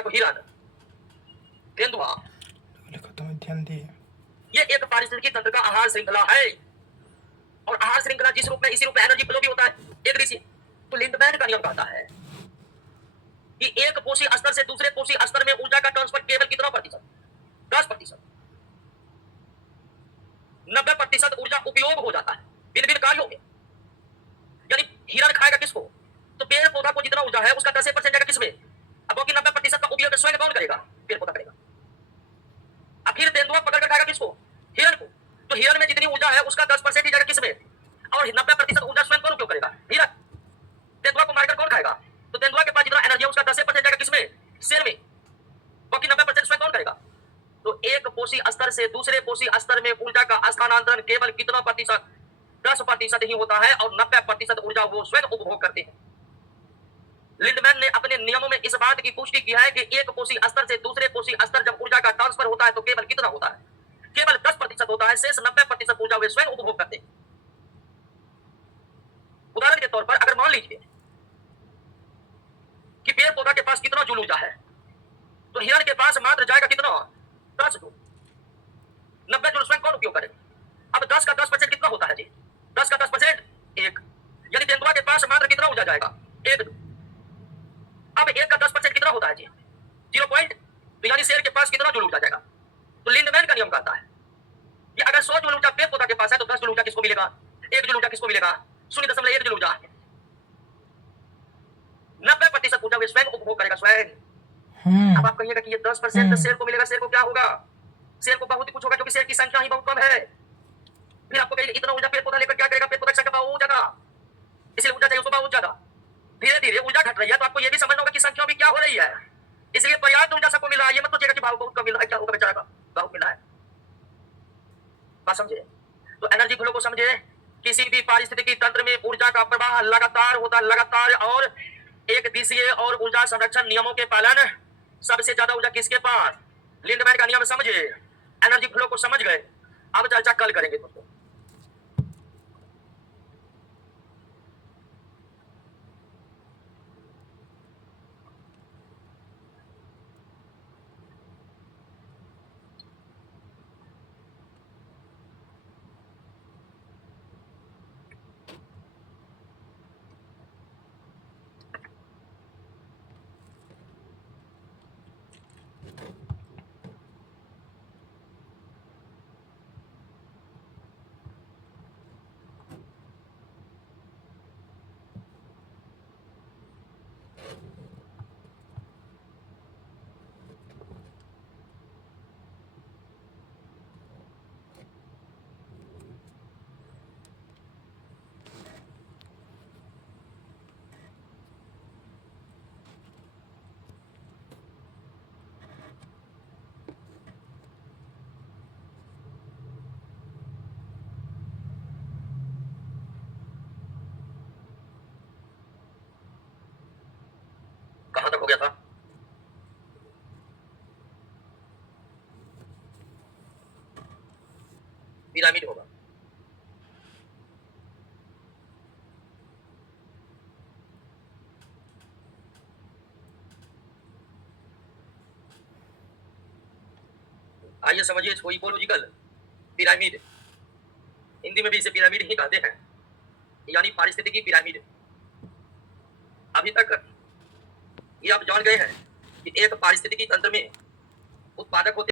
को हिरन, तेंदुआ, ध्यान दिए, ये एक पारिस्थितिकी तंत्र का आहार श्रृंखला है। और आहार श्रृंखला जिस रूप में, इसी रूप में एनर्जी फ्लो भी होता है एक दिशीय। तो लिंडमैन का नियम कहता है कि एक कोशीय स्तर से दूसरे कोशीय स्तर में ऊर्जा का ट्रांसफर केवल कितना प्रतिशत? 10%। 90% ऊर्जा उपयोग हो जाता है भिन्न भिन्न कार्यों में। यानी हिरन खाएगा किसको? तो पेड़ पौधा को जितना ऊर्जा है उसका 10% जाएगा किसमें? अब बाकी 90% का उपयोग स्वयं कौन करेगा? पेड़ पौधा करेगा। अब फिर तेंदुआ पकड़ कर खाएगा किसको? हिरन को। तो हिरन में जितनी ऊर्जा है उसका 10% ही जाएगा किसमें? और 90% ऊर्जा स्वयं कौन उपयोग करेगा? हिरन। तेंदुआ को मारकर कौन खाएगा? तो तेंदुआ के पास जितना एनर्जी है उसका 10% जाएगा किसमें? शेर में। बाकी 90% स्वयं कौन करेगा? तो एक कोशीय स्तर से दूसरे कोशीय स्तर में ऊर्जा का स्थानांतरण केवल कितना प्रतिशत? 10% ही होता है, और 90% ऊर्जा वो स्वयं उपभोग करते हैं। लिंडमैन ने अपने नियमों में इस बात की पुष्टि की है कि एक कोशीय स्तर से दूसरे कोशीय स्तर जब ऊर्जा का ट्रांसफर होता है तो केवल कितना होता है? केवल 10% होता है, शेष 90% ऊर्जा वे स्वयं उपभोग करते हैं। उदाहरण के तौर पर अगर मान लीजिए कि पेड़ पौधा के पास कितना जूल ऊर्जा है, तो हिरन के पास मात्र जाएगा कितना? 10 जूल। 90 जूल स्वयं कौन उपयोग करेगा? अब 10 का 10% कितना होता है जी? 10 का 10% 1, यानी तेंदुआ के पास मात्र कितना ऊर्जा जाएगा? 1 जूल। अब 1 का 10% कितना होता है जी? 0 पॉइंट। तो यानी शेर के पास कितना जूल ऊर्जा जाएगा? तो लिंडमैन का नियम कहता है कि अगर 100 जूल ऊर्जा पेड़ पौधा के पास है तो 10 जूल ऊर्जा किसको मिलेगा? 1 जूल ऊर्जा किसको मिलेगा? 0.1 जूल ऊर्जा। 90% ऊर्जा वे स्वयं उपभोग करेगा, स्वयं। अब आप कहिएगा कि ये 10% शेर को मिलेगा, शेर को क्या होगा? शेर को बहुत ही कुछ होगा, क्योंकि शेर की संख्या ही बहुत कम है। फिर आपको कहिए इतना ऊर्जा पेड़ पौधा लेकर क्या करेगा? पेड़ पौधा की संख्या बहुत ज्यादा, इसलिए ऊर्जा चाहिए उसको बहुत ज्यादा। धीरे धीरे ऊर्जा घट रही है, तो आपको ये भी समझना होगा कि संख्या भी क्या हो रही है। इसलिए पर्याप्त ऊर्जा सबको मिला है, ये मत सोचिएगा कि भाव बहुत कम मिला है, क्या होगा बेचारा का, बहुत मिला है। बात समझे? तो एनर्जी फ्लो को समझे। किसी भी पारिस्थितिकी तंत्र में ऊर्जा का प्रवाह लगातार होता, लगातार और एक दिशीय, और ऊर्जा संरक्षण नियमों के पालन। सबसे ज्यादा ऊर्जा किसके पास? लिंडमैन का नियम समझे, एनर्जी फ्लो को समझ गए। अब चर्चा कल करेंगे दोस्तों। कहां तक हो गया था? पिरामिड होगा। आइए समझिए इसको, इकोलॉजिकल पिरामिड, हिंदी में भी इसे पिरामिड ही कहते हैं, यानी पारिस्थितिकी पिरामिड। अभी तक ये आप जान गए हैं कि एक पारिस्थितिकी तंत्र में उत्पादक होते